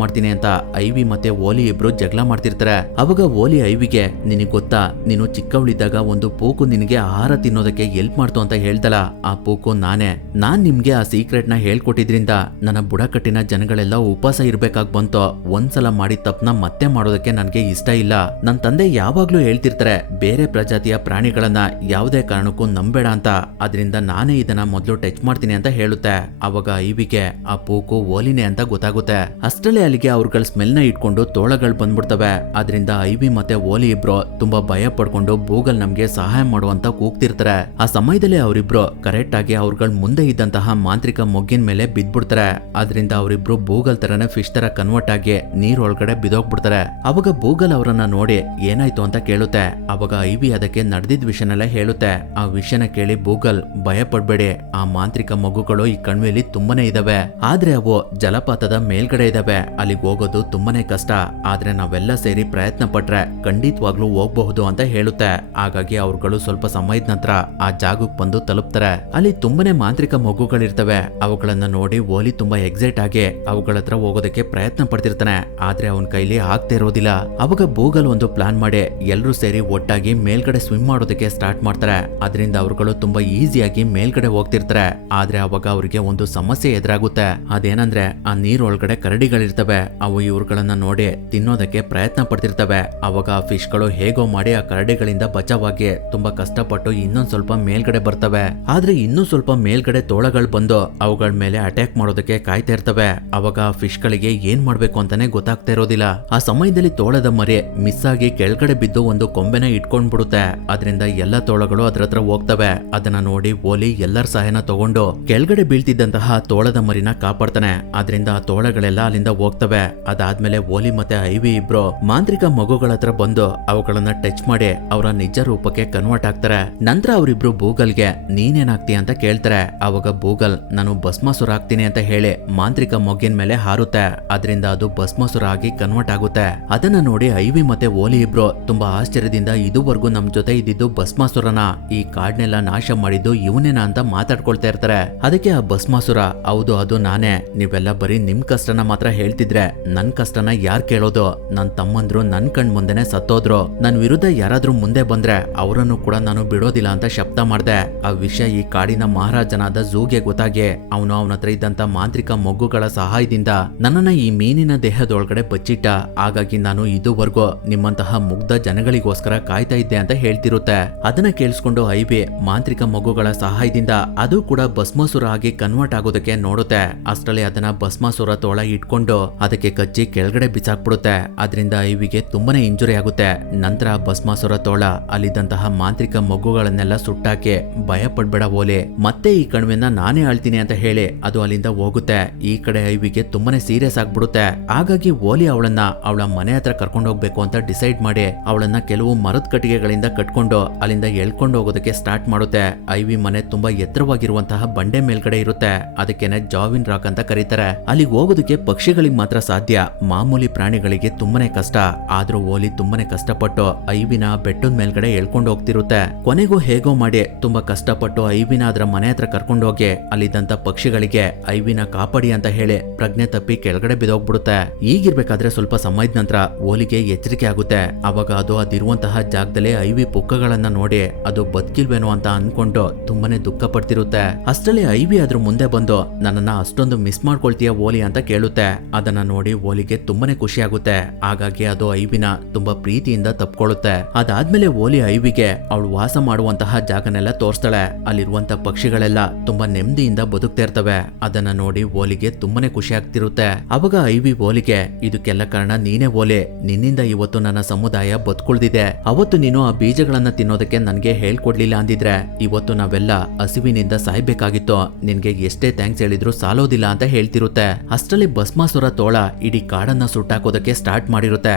ಮಾಡ್ತೀನಿ ಅಂತ ಐವಿ ಮತ್ತೆ ಓಲಿ ಇಬ್ರು ಜಗಳ ಮಾಡ್ತಿರ್ತಾರೆ. ಅವಾಗ ಓಲಿ ಐವಿಗೆ, ನಿನಗೆ ಗೊತ್ತಾ, ನೀನು ಚಿಕ್ಕವಳಿದ್ದಾಗ ಒಂದು ಪೂಕು ನಿನಗೆ ಆಹಾರ ತಿನ್ನೋದಕ್ಕೆ ಹೆಲ್ಪ್ ಮಾಡ್ತು ಅಂತ ಹೇಳ್ದಲ್ಲ, ಆ ಪೂಕು ನಾನೇ. ನಾನ್ ನಿಮ್ಗೆ ಆ ಸೀಕ್ರೆಟ್ ನ ಹೇಳ್ಕೊಟ್ಟಿದ್ರಿಂದ ನನ್ನ ಬುಡಕಟ್ಟಿನ ಜನಗಳೆಲ್ಲ ಉಪವಾಸ ಇರ್ಬೇಕಾಗ್ ಬಂತು. ಒಂದ್ಸಲ ಮಾಡಿದ ತಪ್ಪನ ಮತ್ತೆ ಮಾಡೋದಕ್ಕೆ ನನ್ಗೆ ಇಷ್ಟ ಇಲ್ಲ. ನನ್ ತಂದೆ ಯಾವಾಗ್ಲೂ ಹೇಳ್ತಿರ್ತಾರೆ ಬೇರೆ ಪ್ರಜಾತಿಯ ಪ್ರಾಣಿಗಳನ್ನ ಯಾವುದೇ ಕಾರಣಕ್ಕೂ ನಂಬೇಡ ಅಂತ. ಅದರಿಂದ ನಾನೇ ಇದನ್ನ ಮೊದ್ಲು ಟಚ್ ಮಾಡ್ತೀನಿ ಅಂತ ಹೇಳುತ್ತೆ. ಅವಾಗ ಐವಿಗೆ ಆ ಪೂಕು ಓಲಿನೇ ಅಂತ ಗೊತ್ತಾಗುತ್ತೆ. ಅಷ್ಟರಲ್ಲೇ ಅಲ್ಲಿಗೆ ಅವ್ರಗಳ ಸ್ಮೆಲ್ ನ ಇಟ್ಕೊಂಡು ತೋಳಗಳು ಬಂದ್ಬಿಡ್ತವೆ. ಅದರಿಂದ ಐವಿ ಮತ್ತೆ ಓಲಿ ಇಬ್ರು ತುಂಬಾ ಭಯ ಪಡ್ಕೊಂಡು ಬೂಗಲ್ ನಮ್ಗೆ ಸಹಾಯ ಮಾಡುವಂತ ಕೂಗ್ತಿರ್ತಾರೆ. ಆ ಸಮಯದಲ್ಲಿ ಅವರಿಬ್ರು ಕರೆಕ್ಟ್ ಆಗಿ ಅವ್ರಗಳ ಮುಂದೆ ಇದ್ದಂತಹ ಮಾಂತ್ರಿಕ ಮೊಗ್ಗಿನ ಮೇಲೆ ಬಿದ್ಬಿಡ್ತಾರೆ. ಅದರಿಂದ ಅವರಿಬ್ರು ಬೂಗಲ್ ತರನೇ ಫಿಶ್ ತರ ಕನ್ವರ್ಟ್ ಆಗಿ ನೀರೊಳಗಡೆ ಬಿದೋಗ್ಬಿಡ್ತಾರೆ. ಅವಾಗ ಬೂಗಲ್ ಅವರನ್ನ ನೋಡಿ ಏನಾಯ್ತು ಅಂತ ಕೇಳುತ್ತೆ. ಅವಾಗ ಐವಿ ಅದಕ್ಕೆ ನಡೆದಿದ್ದ ವಿಷಯನೆಲ್ಲ ಹೇಳುತ್ತೆ. ಆ ವಿಷಯನ ಕೇಳಿ ಬೂಗಲ್, ಭಯ ಪಡ್ಬೇಡಿ, ಆ ಮಾಂತ್ರಿಕ ಮಗುಗಳು ಈ ಕಣ್ವೆಯಲ್ಲಿ ತುಂಬಾನೇ ಇದಾವೆ. ಆದ್ರೆ ಅವು ಜಲಪಾತದ ಮೇಲ್ಗಡೆ ಇದಾವೆ. ಅಲ್ಲಿಗೆ ಹೋಗೋದು ತುಂಬಾನೇ ಕಷ್ಟ. ಆದ್ರೆ ನಾವೆಲ್ಲ ಸೇರಿ ಪ್ರಯತ್ನ ಪಟ್ರೆ ಖಂಡಿತವಾಗ್ಲೂ ಹೋಗಬಹುದು ಅಂತ ಹೇಳುತ್ತೆ. ಹಾಗಾಗಿ ಅವ್ರುಗಳು ಸ್ವಲ್ಪ ಸಮಯದ ನಂತರ ಆ ಜಾಗಕ್ಕೆ ಬಂದು ತಲುಪ್ತಾರೆ. ಅಲ್ಲಿ ತುಂಬಾನೇ ಮಾಂತ್ರಿಕ ಮಗುಗಳಿರ್ತವೆ. ಅವುಗಳನ್ನ ನೋಡಿ ಓಲಿ ತುಂಬಾ ಎಕ್ಸೈಟ್ ಆಗಿ ಅವುಗಳ ಹತ್ರ ಹೋಗೋದಕ್ಕೆ ಪ್ರಯತ್ನ ಪಡ್ತಿರ್ತಾನೆ. ಆದ್ರೆ ಅವನ ಕೈಲಿ ಆಗ್ತಾ ಇರೋದಿಲ್ಲ. ಅವಾಗ ಬೂಗಲ್ ಒಂದು ಪ್ಲಾನ್ ಮಾಡಿ ಎಲ್ರೂ ಸೇರಿ ಒಟ್ಟಾಗಿ ಮೇಲ್ಗಡೆ ಸ್ವಿಮ್ ಮಾಡೋದಕ್ಕೆ ಸ್ಟಾರ್ಟ್ ಮಾಡ್ತಾರೆ. ಅದರಿಂದ ಅವ್ರುಗಳು ತುಂಬಾ ಈಸಿಯಾಗಿ ಮೇಲ್ಗಡೆ ಹೋಗ್ತಿರ್ತಾರೆ. ಆದ್ರೆ ಅವಾಗ ಅವ್ರಿಗೆ ಒಂದು ಸಮಸ್ಯೆ ಎದುರಾಗುತ್ತೆ. ಅದೇನಂದ್ರೆ ಆ ನೀರೊಳಗಡೆ ಕರಡಿಗಳಿರ್ತವೆ. ಅವು ಇವ್ರುಗಳನ್ನ ನೋಡಿ ತಿನ್ನೋದಕ್ಕೆ ಪ್ರಯತ್ನ ಪಡ್ತಿರ್ತವೆ. ಅವಾಗ ಆ ಫಿಶ್ಗಳು ಹೇಗೋ ಮಾಡಿ ಆ ಕರಡಿಗಳಿಂದ ಬಚಾವಾಗಿ ತುಂಬಾ ಕಷ್ಟಪಟ್ಟು ಇನ್ನೊಂದ್ ಸ್ವಲ್ಪ ಮೇಲ್ಗಡೆ ಬರ್ತವೆ. ಆದ್ರೆ ಇನ್ನೂ ಸ್ವಲ್ಪ ಮೇಲ್ಗಡೆ ತೋಳಗಳು ಬಂದು ಅವುಗಳ ಮೇಲೆ ಅಟ್ಯಾಕ್ ಮಾಡೋದಕ್ಕೆ ಕಾಯ್ತಾ ಇರ್ತವೆ. ಅವಾಗ ಆ ಫಿಶ್ ಗಳಿಗೆ ಏನ್ ಮಾಡ್ಬೇಕು ಅಂತಾನೆ ಗೊತ್ತಾಗ್ತಾ ಇರೋದಿಲ್ಲ. ಆ ಸಮಯದಲ್ಲಿ ತೋಳದ ಮರಿ ಮಿಸ್ ಆಗಿ ಕೆಳಗಡೆ ಬಿದ್ದು ಒಂದು ಕೊಂಬೆನ ಇಟ್ಕೊಂಡ್ಬಿಡುತ್ತೆ. ಅದರಿಂದ ಎಲ್ಲ ತೋಳಗಳು ಅದ್ರ ಹತ್ರ ಹೋಗ್ತವೆ. ಅದನ್ನ ನೋಡಿ ಓಲಿ ಎಲ್ಲರ ಸಹಾಯನ ತಗೊಂಡು ಕೆಳಗಡೆ ಬೀಳ್ತಿದ್ದಂತಹ ತೋಳದ ಮರಿನ ಕಾಪಾಡ್ತಾನೆ. ಅದರಿಂದ ಆ ತೋಳಗಳೆಲ್ಲ ಅಲ್ಲಿಂದ ಹೋಗ್ತವೆ. ಅದಾದ್ಮೇಲೆ ಓಲಿ ಮತ್ತೆ ಐವಿ ಇಬ್ರು ಮಾಂತ್ರಿಕ ಮಗುಗಳ ಹತ್ರ ಬಂದು ಅವುಗಳನ್ನ ಟಚ್ ಮಾಡಿ ಅವರ ನಿಜ ರೂಪಕ್ಕೆ ಕನ್ವರ್ಟ್ ಆಗ್ತಾರೆ. ನಂತರ ಅವರಿಬ್ರು ಬೂಗಲ್ಗೆ ನೀನೇನಾಗ್ತೀಯ ಅಂತ ಕೇಳ್ತಾರೆ. ಅವಾಗ ಬೂಗಲ್, ನಾನು ಭಸ್ಮಾಸುರ ಆಗ್ತೀನಿ ಅಂತ ಹೇಳಿ ಮಾಂತ್ರಿಕ ಮೊಗ್ಗಿನ ಮೇಲೆ ಹಾರುತ್ತೆ. ಅದರಿಂದ ಅದು ಭಸ್ಮಾಸುರ ಆಗಿ ಕನ್ವರ್ಟ್ ಆಗುತ್ತೆ. ಅದನ್ನ ನೋಡಿ ಐವಿ ಮತ್ತೆ ಓಲಿ ಇಬ್ರು ತುಂಬಾ ಆಶ್ಚರ್ಯದಿಂದ ಇದುವರೆಗೂ ನಮ್ ಜೊತೆ ಇದ್ದಿದ್ದು ಭಸ್ಮಾಸುರನ, ಈ ಕಾಡ್ನೆಲ್ಲ ನಾಶ ಮಾಡಿದ್ದು ಇವನೇನಾ ಅಂತ ಮಾತಾಡ್ಕೊಳ್ತಾ ಇರ್ತಾರೆ. ಅದಕ್ಕೆ ಆ ಭಸ್ಮಾಸುರ, ಹೌದು ಅದು ನಾನೇ. ನೀವೆಲ್ಲ ಬರೀ ನಿಮ್ ಕಷ್ಟನ ಮಾತ್ರ ಹೇಳ್ತಿದ್ರೆ ನನ್ ಕಷ್ಟನ ಯಾರ್ ಕೇಳೋದು? ನನ್ ತಮ್ಮಂದ್ರು ನನ್ ಕಣ್ ಮುಂದೆನೆ ಸತ್ತೋದ್ರು. ನನ್ ವಿರುದ್ಧ ಯಾರಾದ್ರೂ ಮುಂದೆ ಬಂದ್ರೆ ಅವರನ್ನು ಕೂಡ ನಾನು ಬಿಡೋದಿಲ್ಲ ಅಂತ ಶಬ್ದ ಮಾಡ್ದೆ. ಆ ವಿಷಯ ಈ ಕಾಡಿನ ಮಹಾರಾಜನಾದ ಝೂಗೆ ಗೊತ್ತಾಗಿ ಅವನು ಅವನ ಹತ್ರ ಇದ್ದಂತ ಮಾಂತ್ರಿಕ ಮೊಗ್ಗುಗಳ ಸಹಾಯದಿಂದ ನನ್ನನ್ನ ಈ ಮೀನಿನ ದೇಹದೊಳಗಡೆ ಬಚ್ಚಿಟ್ಟ. ಹಾಗಾಗಿ ನಾನು ಇದುವರೆಗೂ ನಿಮ್ಮಂತಹ ಮುಗ್ಧ ಜನಗಳಿಗೋಸ್ಕರ ಕಾಯ್ತಾ ಇದ್ದೆ ಅಂತ ಹೇಳ್ತಿರುತ್ತೆ. ಅದನ್ನ ಕೇಳಿಸ್ಕೊಂಡು ಐವಿ ಮಾಂತ್ರಿಕ ಮೊಗ್ಗುಗಳ ಸಹಾಯದಿಂದ ಅದು ಕೂಡ ಭಸ್ಮಾಸುರ ಭಸ್ಮಾಸುರ ಆಗಿ ಕನ್ವರ್ಟ್ ಆಗೋದಕ್ಕೆ ನೋಡುತ್ತೆ. ಅಷ್ಟರಲ್ಲಿ ಅದನ್ನ ಭಸ್ಮಾಸುರ ತೋಳ ಇಟ್ಕೊಂಡು ಅದಕ್ಕೆ ಕಚ್ಚಿ ಕೆಳಗಡೆ ಬಿಸಾಕ್ಬಿಡುತ್ತೆ. ಅದರಿಂದ ಐವಿಗೆ ತುಂಬಾನೇ ಇಂಜುರಿ ಆಗುತ್ತೆ. ನಂತರ ಭಸ್ಮಾಸುರ ತೋಳ ಅಲ್ಲಿದ್ದಂತಹ ಮಾಂತ್ರಿಕ ಮಗ್ಗುಗಳನ್ನೆಲ್ಲ ಸುಟ್ಟಾಕಿ ಭಯ ಪಡ್ಬೇಡ ಓಲಿ, ಮತ್ತೆ ಈ ಕಣಿವೆನ ನಾನೇ ಆಳ್ತೀನಿ ಅಂತ ಹೇಳಿ ಅದು ಅಲ್ಲಿಂದ ಹೋಗುತ್ತೆ. ಈ ಕಡೆ ಐವಿಗೆ ತುಂಬಾನೇ ಸೀರಿಯಸ್ ಆಗ್ಬಿಡುತ್ತೆ. ಹಾಗಾಗಿ ಓಲಿ ಅವಳನ್ನ ಅವಳ ಮನೆ ಹತ್ರ ಕರ್ಕೊಂಡು ಹೋಗ್ಬೇಕು ಅಂತ ಡಿಸೈಡ್ ಮಾಡಿ ಅವಳನ್ನ ಕೆಲವು ಮರದ ಕಟ್ಟಿಗೆಗಳಿಂದ ಕಟ್ಕೊಂಡು ಅಲ್ಲಿಂದ ಎಳ್ಕೊಂಡು ಹೋಗೋದಕ್ಕೆ ಸ್ಟಾರ್ಟ್ ಮಾಡುತ್ತೆ. ಐವಿ ಮನೆ ತುಂಬಾ ಎತ್ತರವಾಗಿರುವಂತಹ ಬಂಡೆ ಮೇಲ್ಗಡೆ ಇರುತ್ತೆ. ಅದಕ್ಕೇನೆ ಜಾವಿನ್ ರಾಕ್ ಅಂತ ಕರೀತಾರೆ. ಅಲ್ಲಿಗೆ ಹೋಗೋದಕ್ಕೆ ಪಕ್ಷಿಗಳಿಗೆ ಮಾತ್ರ ಸಾಧ್ಯ, ಮಾಮೂಲಿ ಪ್ರಾಣಿಗಳಿಗೆ ತುಂಬಾನೇ ಕಷ್ಟ. ಆದ್ರೂ ಓಲಿ ತುಂಬಾನೇ ಕಷ್ಟಪಟ್ಟು ಐವಿನ ಬೆಟ್ಟದ ಮೇಲ್ಗಡೆ ಎಳ್ಕೊಂಡು ಹೋಗ್ತಿರುತ್ತೆ. ಕೊನೆಗೂ ಹೇಗೋ ಮಾಡಿ ತುಂಬಾ ಕಷ್ಟಪಟ್ಟು ಐವಿನ ಅದರ ಮನೆ ಹತ್ರ ಕರ್ಕೊಂಡು ಹೋಗಿ ಅಲ್ಲಿದ್ದಂತ ಪಕ್ಷಿಗಳಿಗೆ ಐವಿನ ಕಾಪಾಡಿ ಅಂತ ಹೇಳಿ ಪ್ರಜ್ಞೆ ತಪ್ಪಿ ಕೆಳಗಡೆ ಬಿದ್ದೋಗ್ಬಿಡುತ್ತೆ. ಈಗಿರ್ಬೇಕಾದ್ರೆ ಸ್ವಲ್ಪ ಸಮಯದ ನಂತರ ಓಲಿಗೆ ಎಚ್ಚರಿಕೆ ಆಗುತ್ತೆ. ಅವಾಗ ಅದು ಅದಿರುವಂತಹ ಜಾಗದಲ್ಲಿ ಐವಿ ಪುಕ್ಕಗಳನ್ನ ನೋಡಿ ಅದು ಬದುಕಿಲ್ವೇನೋ ಅಂತ ಅನ್ಕೊಂಡು ತುಂಬಾನೇ ದುಃಖ ಪಡ್ತಿರುತ್ತೆ. ಅಷ್ಟರಲ್ಲಿ ಐವಿ ಅದ್ರ ಮುಂದೆ ಬಂದು ನನ್ನನ್ನ ಅಷ್ಟೊಂದು ಮಿಸ್ ಮಾಡ್ಕೊಳ್ತೀಯ ಓಲಿ ಅಂತ ಕೇಳುತ್ತೆ. ಅದನ್ನ ನೋಡಿ ಓಲಿಗೆ ತುಂಬಾನೇ ಖುಷಿ ಆಗುತ್ತೆ. ಹಾಗಾಗಿ ಅದು ಐವಿನ ತುಂಬಾ ಪ್ರೀತಿಯಿಂದ ತಪ್ಕೊಳ್ಳುತ್ತೆ. ಅದಾದ್ಮೇಲೆ ಓಲಿ ಐವಿಗೆ ಅವಳು ವಾಸ ಮಾಡುವಂತಹ ಜಾಗನೆಲ್ಲ ತೋರಿಸ್ತಾಳೆ. ಅಲ್ಲಿರುವಂತ ಪಕ್ಷಿಗಳೆಲ್ಲ ತುಂಬಾ ನೆಮ್ಮದಿಯಿಂದ ಬದುಕ್ತಾ ಇರ್ತವೆ. ಅದನ್ನ ನೋಡಿ ಓಲಿಗೆ ತುಂಬಾನೇ ಖುಷಿ ಆಗ್ತಿರುತ್ತೆ. ಅವಾಗ ಐವಿ ಓಲಿಗೆ ಇದಕ್ಕೆಲ್ಲ ಕಾರಣ ನೀನೇ ಓಲಿ, ನಿನ್ನಿಂದ ಇವತ್ತು ನನ್ನ ಸಮುದಾಯ ಬದುಕುಳಿದಿದೆ. ಅವತ್ತು ನೀನು ಆ ಬೀಜಗಳನ್ನ ತಿನ್ನೋದಕ್ಕೆ ನನ್ಗೆ ಹೇಳ್ಕೊಡ್ಲಿಲ್ಲ ಅಂದಿದ್ರೆ ಇವತ್ತು ನಾವೆಲ್ಲ ಹಸಿವಿನಿಂದ ಸಾಯ್ಬೇಕಾಗಿತ್ತು. ನಿನ್ಗೆ ಎಷ್ಟೇ ಥ್ಯಾಂಕ್ಸ್ ಹೇಳಿದ್ರು ಸಾಲೋದಿಲ್ಲ ಅಂತ ಹೇಳ್ತಿರುತ್ತೆ. ಅಷ್ಟರಲ್ಲಿ ಭಸ್ಮಾಸುರ ತೋಳ ಇಡೀ ಕಾಡನ್ನ ಸುಟ್ಟಾಕೋದಕ್ಕೆ ಸ್ಟಾರ್ಟ್ ಮಾಡಿರುತ್ತೆ.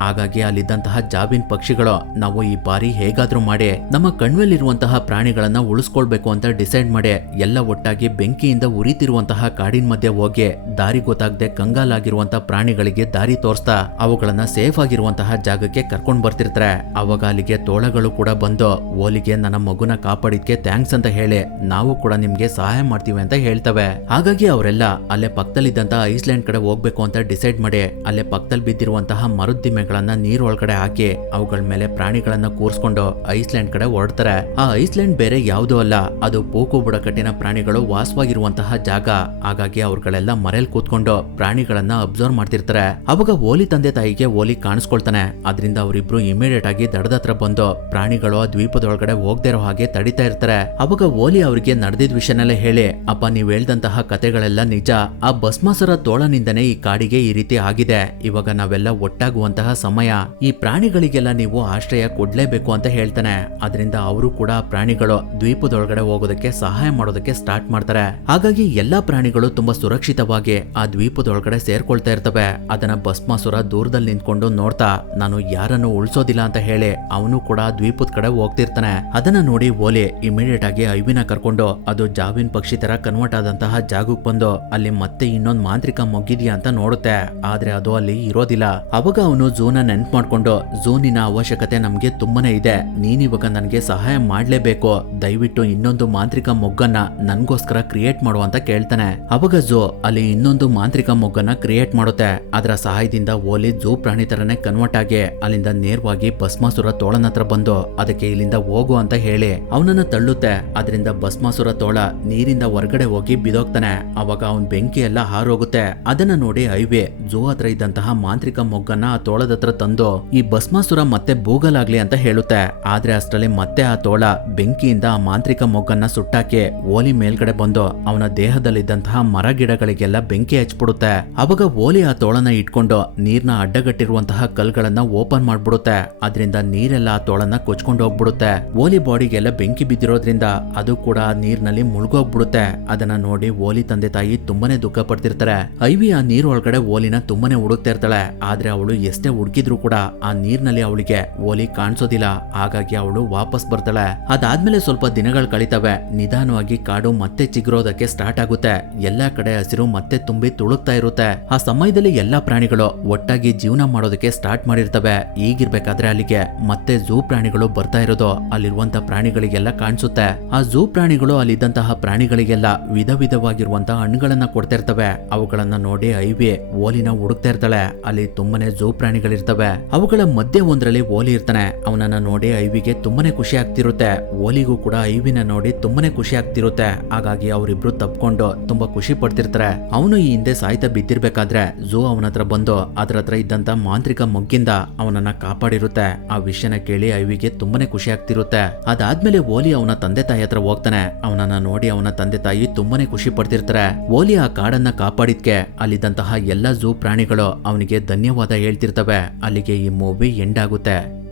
ಹಾಗಾಗಿ ಅಲ್ಲಿದ್ದಂತಹ ಜಾಬಿನ್ ಪಕ್ಷಿಗಳು ನಾವು ಈ ಬಾರಿ ಹೇಗಾದ್ರೂ ಮಾಡಿ ನಮ್ಮ ಕಣ್ವೆಲ್ಲಿರುವಂತಹ ಪ್ರಾಣಿಗಳನ್ನ ಉಳಿಸ್ಕೊಳ್ಬೇಕು ಅಂತ ಡಿಸೈಡ್ ಮಾಡಿ ಎಲ್ಲ ಒಟ್ಟಾಗಿ ಬೆಂಕಿಯಿಂದ ಉರಿತಿರುವಂತಹ ಕಾಡಿನ ಮಧ್ಯೆ ಹೋಗಿ ದಾರಿ ಗೊತ್ತಾಗದೆ ಕಂಗಾಲಾಗಿರುವಂತಹ ಪ್ರಾಣಿಗಳಿಗೆ ದಾರಿ ತೋರಿಸ್ತಾ ಅವುಗಳನ್ನ ಸೇಫ್ ಆಗಿರುವಂತಹ ಜಾಗಕ್ಕೆ ಕರ್ಕೊಂಡ್ ಬರ್ತಿರ್ತಾರೆ. ಅವಾಗ ಅಲ್ಲಿಗೆ ತೋಳಗಳು ಕೂಡ ಬಂದು ಓಲಿಗೆ ನನ್ನ ಮಗುನ ಕಾಪಾಡಿದ್ಕೆ ಥ್ಯಾಂಕ್ಸ್ ಅಂತ ಹೇಳಿ ನಾವು ಕೂಡ ನಿಮ್ಗೆ ಸಹಾಯ ಮಾಡ್ತೀವಿ ಅಂತ ಹೇಳ್ತವೆ. ಹಾಗಾಗಿ ಅವರೆಲ್ಲ ಅಲ್ಲೇ ಪಕ್ಕದಲ್ಲಿದ್ದಂತಹ ಐಸ್ಲ್ಯಾಂಡ್ ಕಡೆ ಹೋಗ್ಬೇಕು ಅಂತ ಡಿಸೈಡ್ ಮಾಡಿ ಅಲ್ಲೇ ಪಕ್ಕದಲ್ಲಿ ಬಿದ್ದಿರುವಂತಹ ಮರದ್ದಿಮೆ ನೀರ್ ಒಳಗಡೆ ಹಾಕಿ ಅವುಗಳ ಮೇಲೆ ಪ್ರಾಣಿಗಳನ್ನ ಕೂರ್ಸ್ಕೊಂಡು ಐಸ್ಲ್ಯಾಂಡ್ ಕಡೆ ಹೊರಡ್ತಾರೆ. ಆ ಐಸ್ಲ್ಯಾಂಡ್ ಬೇರೆ ಯಾವುದೂ ಅಲ್ಲ, ಅದು ಪೂಕು ಬುಡಕಟ್ಟಿನ ಪ್ರಾಣಿಗಳು ವಾಸವಾಗಿರುವಂತಹ ಜಾಗ. ಹಾಗಾಗಿ ಅವ್ರಗಳೆಲ್ಲ ಮರೇಲಿ ಕೂತ್ಕೊಂಡು ಪ್ರಾಣಿಗಳನ್ನ ಅಬ್ಸರ್ವ್ ಮಾಡ್ತಿರ್ತಾರೆ. ಅವಾಗ ಓಲಿ ತಂದೆ ತಾಯಿಗೆ ಓಲಿ ಕಾಣಿಸ್ಕೊಳ್ತಾನೆ. ಅದರಿಂದ ಅವರಿಬ್ರು ಇಮಿಡಿಯೇಟ್ ಆಗಿ ದಡದ ಹತ್ರ ಬಂದು ಪ್ರಾಣಿಗಳು ಆ ದ್ವೀಪದೊಳಗಡೆ ಹೋಗದೇ ಇರೋ ಹಾಗೆ ತಡಿತಾ ಇರ್ತಾರೆ. ಅವಾಗ ಓಲಿ ಅವರಿಗೆ ನಡೆದಿದ್ ವಿಷಯನೆಲ್ಲ ಹೇಳಿ, ಅಪ್ಪ ನೀವ್ ಹೇಳ್ದಂತಹ ಕತೆಗಳೆಲ್ಲ ನಿಜ, ಆ ಭಸ್ಮಾಸುರ ತೋಳನಿಂದನೇ ಈ ಕಾಡಿಗೆ ಈ ರೀತಿ ಆಗಿದೆ. ಇವಾಗ ನಾವೆಲ್ಲ ಒಟ್ಟಾಗುವಂತಹ ಸಮಯ, ಈ ಪ್ರಾಣಿಗಳಿಗೆಲ್ಲ ನೀವು ಆಶ್ರಯ ಕೊಡ್ಲೇಬೇಕು ಅಂತ ಹೇಳ್ತಾನೆ. ಅದರಿಂದ ಅವರು ಕೂಡ ಪ್ರಾಣಿಗಳು ದ್ವೀಪದೊಳಗಡೆ ಹೋಗೋದಕ್ಕೆ ಸಹಾಯ ಮಾಡೋದಕ್ಕೆ ಸ್ಟಾರ್ಟ್ ಮಾಡ್ತಾರೆ. ಹಾಗಾಗಿ ಎಲ್ಲಾ ಪ್ರಾಣಿಗಳು ತುಂಬಾ ಸುರಕ್ಷಿತವಾಗಿ ಆ ದ್ವೀಪದೊಳಗಡೆ ಸೇರ್ಕೊಳ್ತಾ ಇರ್ತವೆ. ಅದನ್ನ ಭಸ್ಮಾಸುರ ದೂರದಲ್ಲಿ ನಿಂತ್ಕೊಂಡು ನೋಡ್ತಾ ನಾನು ಯಾರನ್ನು ಉಳಿಸೋದಿಲ್ಲ ಅಂತ ಹೇಳಿ ಅವನು ಕೂಡ ದ್ವೀಪದ ಕಡೆ ಹೋಗ್ತಿರ್ತಾನೆ. ಅದನ್ನ ನೋಡಿ ಓಲಿ ಇಮಿಡಿಯೇಟ್ ಆಗಿ ಐವಿನ ಕರ್ಕೊಂಡು ಅದು ಜಾವಿನ್ ಪಕ್ಷಿ ತರ ಕನ್ವರ್ಟ್ ಆದಂತಹ ಜಾಗಕ್ಕೆ ಬಂದು ಅಲ್ಲಿ ಮತ್ತೆ ಇನ್ನೊಂದು ಮಾಂತ್ರಿಕ ಮೊಗ್ಗಿದ್ಯಾ ಅಂತ ನೋಡುತ್ತೆ. ಆದ್ರೆ ಅದು ಅಲ್ಲಿ ಇರೋದಿಲ್ಲ. ಅವಾಗ ಅವನು ಝೂನ ನೆನ್ಪು ಮಾಡ್ಕೊಂಡು ಝೂನಿನ ಅವಶ್ಯಕತೆ ನಮ್ಗೆ ತುಂಬಾನೇ ಇದೆ, ನೀನಿವಾಗ ನನ್ಗೆ ಸಹಾಯ ಮಾಡ್ಲೇಬೇಕು, ದಯವಿಟ್ಟು ಇನ್ನೊಂದು ಮಾಂತ್ರಿಕ ಮೊಗ್ಗನ್ನ ನನ್ಗೋಸ್ಕರ ಕ್ರಿಯೇಟ್ ಮಾಡು ಅಂತ ಕೇಳ್ತಾನೆ. ಅವಾಗ ಝೂ ಅಲ್ಲಿ ಇನ್ನೊಂದು ಮಾಂತ್ರಿಕ ಮೊಗ್ಗನ್ನ ಕ್ರಿಯೇಟ್ ಮಾಡುತ್ತೆ. ಅದರ ಸಹಾಯದಿಂದ ಓಲಿ ಝೂ ಪ್ರಾಣಿ ತರನೇ ಕನ್ವರ್ಟ್ ಆಗಿ ಅಲ್ಲಿಂದ ನೇರವಾಗಿ ಭಸ್ಮಾಸುರ ತೋಳನ ಹತ್ರ ಬಂದು ಅದಕ್ಕೆ ಇಲ್ಲಿಂದ ಹೋಗು ಅಂತ ಹೇಳಿ ಅವನನ್ನ ತಳ್ಳುತ್ತೆ. ಅದರಿಂದ ಭಸ್ಮಾಸುರ ತೋಳ ನೀರಿಂದ ಹೊರಗಡೆ ಹೋಗಿ ಬಿದೋಗ್ತಾನೆ. ಅವಾಗ ಅವನ್ ಬೆಂಕಿ ಎಲ್ಲ ಹಾರೋಗುತ್ತೆ. ಅದನ್ನ ನೋಡಿ ಐವಿ ಝೂ ಹತ್ರ ಇದ್ದಂತಹ ಮಾಂತ್ರಿಕ ಮೊಗ್ಗನ್ನ ಆ ತೋಳದ ಹತ್ರ ತಂದು ಈ ಭಸ್ಮಾಸುರ ಮತ್ತೆ ಬೂಗಲಾಗ್ಲಿ ಅಂತ ಹೇಳುತ್ತೆ. ಆದ್ರೆ ಅಷ್ಟರಲ್ಲಿ ಮತ್ತೆ ಆ ತೋಳ ಬೆಂಕಿಯಿಂದ ಆ ಮಾಂತ್ರಿಕ ಮೊಗ್ಗನ್ನ ಸುಟ್ಟಾಕಿ ಓಲಿ ಮೇಲ್ಗಡೆ ಬಂದು ಅವನ ದೇಹದಲ್ಲಿದ್ದಂತಹ ಮರ ಗಿಡಗಳಿಗೆಲ್ಲ ಬೆಂಕಿ ಹಚ್ಬಿಡುತ್ತೆ. ಅವಾಗ ಓಲಿ ಆ ತೋಳನ ಇಟ್ಕೊಂಡು ನೀರ್ನ ಅಡ್ಡಗಟ್ಟಿರುವಂತಹ ಕಲ್ಗಳನ್ನ ಓಪನ್ ಮಾಡ್ಬಿಡುತ್ತೆ. ಅದರಿಂದ ನೀರೆಲ್ಲ ಆ ತೋಳನ ಕೊಚ್ಕೊಂಡು ಹೋಗ್ಬಿಡುತ್ತೆ. ಓಲಿ ಬಾಡಿಗೆಲ್ಲ ಬೆಂಕಿ ಬಿದ್ದಿರೋದ್ರಿಂದ ಅದು ಕೂಡ ನೀರ್ನಲ್ಲಿ ಮುಳುಗೋಗ್ಬಿಡುತ್ತೆ. ಅದನ್ನ ನೋಡಿ ಓಲಿ ತಂದೆ ತಾಯಿ ತುಂಬಾನೇ ದುಃಖ ಪಡ್ತಿರ್ತಾರೆ. ಐವಿ ಆ ನೀರ್ ಒಳಗಡೆ ಓಲಿನ ತುಂಬಾನೇ ಹುಡುಕ್ತಾ ಇರ್ತಾಳೆ. ಆದ್ರೆ ಅವಳು ಎಷ್ಟೇ ಹುಡುಕಿದ್ರು ಕೂಡ ಆ ನೀರ್ನಲ್ಲಿ ಅವಳಿಗೆ ಓಲಿ ಕಾಣಿಸೋದಿಲ್ಲ. ಹಾಗಾಗಿ ಅವಳು ವಾಪಸ್ ಬರ್ತಾಳೆ. ಅದಾದ್ಮೇಲೆ ಸ್ವಲ್ಪ ದಿನಗಳು ಕಳೀತವೆ. ನಿಧಾನವಾಗಿ ಕಾಡು ಮತ್ತೆ ಚಿಗುರೋದಕ್ಕೆ ಸ್ಟಾರ್ಟ್ ಆಗುತ್ತೆ. ಎಲ್ಲಾ ಕಡೆ ಹಸಿರು ಮತ್ತೆ ತುಂಬಿ ತುಳುಕ್ತಾ ಇರುತ್ತೆ. ಆ ಸಮಯದಲ್ಲಿ ಎಲ್ಲಾ ಪ್ರಾಣಿಗಳು ಒಟ್ಟಾಗಿ ಜೀವನ ಮಾಡೋದಕ್ಕೆ ಸ್ಟಾರ್ಟ್ ಮಾಡಿರ್ತವೆ. ಈಗಿರ್ಬೇಕಾದ್ರೆ ಅಲ್ಲಿಗೆ ಮತ್ತೆ ಝೂ ಪ್ರಾಣಿಗಳು ಬರ್ತಾ ಇರೋದು ಅಲ್ಲಿರುವಂತ ಪ್ರಾಣಿಗಳಿಗೆಲ್ಲ ಕಾಣಿಸುತ್ತೆ. ಆ ಝೂ ಪ್ರಾಣಿಗಳು ಅಲ್ಲಿದ್ದಂತಹ ಪ್ರಾಣಿಗಳಿಗೆಲ್ಲ ವಿಧ ವಿಧವಾಗಿರುವಂತಹ ಹಣ್ಣುಗಳನ್ನ ಕೊಡ್ತಾ ಇರ್ತವೆ. ಅವುಗಳನ್ನ ನೋಡಿ ಐವಿ ಓಲಿನ ಹುಡುಕ್ತಾ ಇರ್ತಾಳೆ. ಅಲ್ಲಿ ತುಂಬಾನೇ ಝೂ ಪ್ರಾಣಿಗಳು ಮಾಡಿರ್ತವೆ. ಅವುಗಳ ಮಧ್ಯೆ ಒಂದ್ರಲ್ಲಿ ಓಲಿ ಇರ್ತಾನೆ. ಅವನನ್ನ ನೋಡಿ ಐವಿಗೆ ತುಂಬಾನೇ ಖುಷಿ ಆಗ್ತಿರುತ್ತೆ. ಓಲಿಗೂ ಕೂಡ ಐವಿನ ನೋಡಿ ತುಂಬಾನೇ ಖುಷಿ ಆಗ್ತಿರುತ್ತೆ. ಹಾಗಾಗಿ ಅವರಿಬ್ರು ತಪ್ಕೊಂಡು ತುಂಬಾ ಖುಷಿ ಪಡ್ತಿರ್ತಾರೆ. ಅವನು ಈ ಹಿಂದೆ ಸಾಯ್ತಾ ಬಿದ್ದಿರ್ಬೇಕಾದ್ರೆ ಝೂ ಅವನ ಹತ್ರ ಬಂದು ಅದ್ರ ಹತ್ರ ಇದ್ದಂತ ಮಾಂತ್ರಿಕ ಮೊಗ್ಗಿಂದ ಅವನನ್ನ ಕಾಪಾಡಿರುತ್ತೆ. ಆ ವಿಷಯನ ಕೇಳಿ ಐವಿಗೆ ತುಂಬಾನೇ ಖುಷಿ ಆಗ್ತಿರುತ್ತೆ. ಅದಾದ್ಮೇಲೆ ಓಲಿ ಅವನ ತಂದೆ ತಾಯಿ ಹತ್ರ ಹೋಗ್ತಾನೆ. ಅವನನ್ನ ನೋಡಿ ಅವನ ತಂದೆ ತಾಯಿ ತುಂಬಾನೇ ಖುಷಿ ಪಡ್ತಿರ್ತಾರೆ. ಓಲಿ ಆ ಕಾಡನ್ನ ಕಾಪಾಡಿದ್ಕೆ ಅಲ್ಲಿದ್ದಂತಹ ಎಲ್ಲಾ ಝೂ ಪ್ರಾಣಿಗಳು ಅವನಿಗೆ ಧನ್ಯವಾದ ಹೇಳ್ತಿರ್ತವೆ. ಅಲ್ಲಿಗೆ ಈ ಮೂವಿ ಎಂಡ್ ಆಗುತ್ತೆ.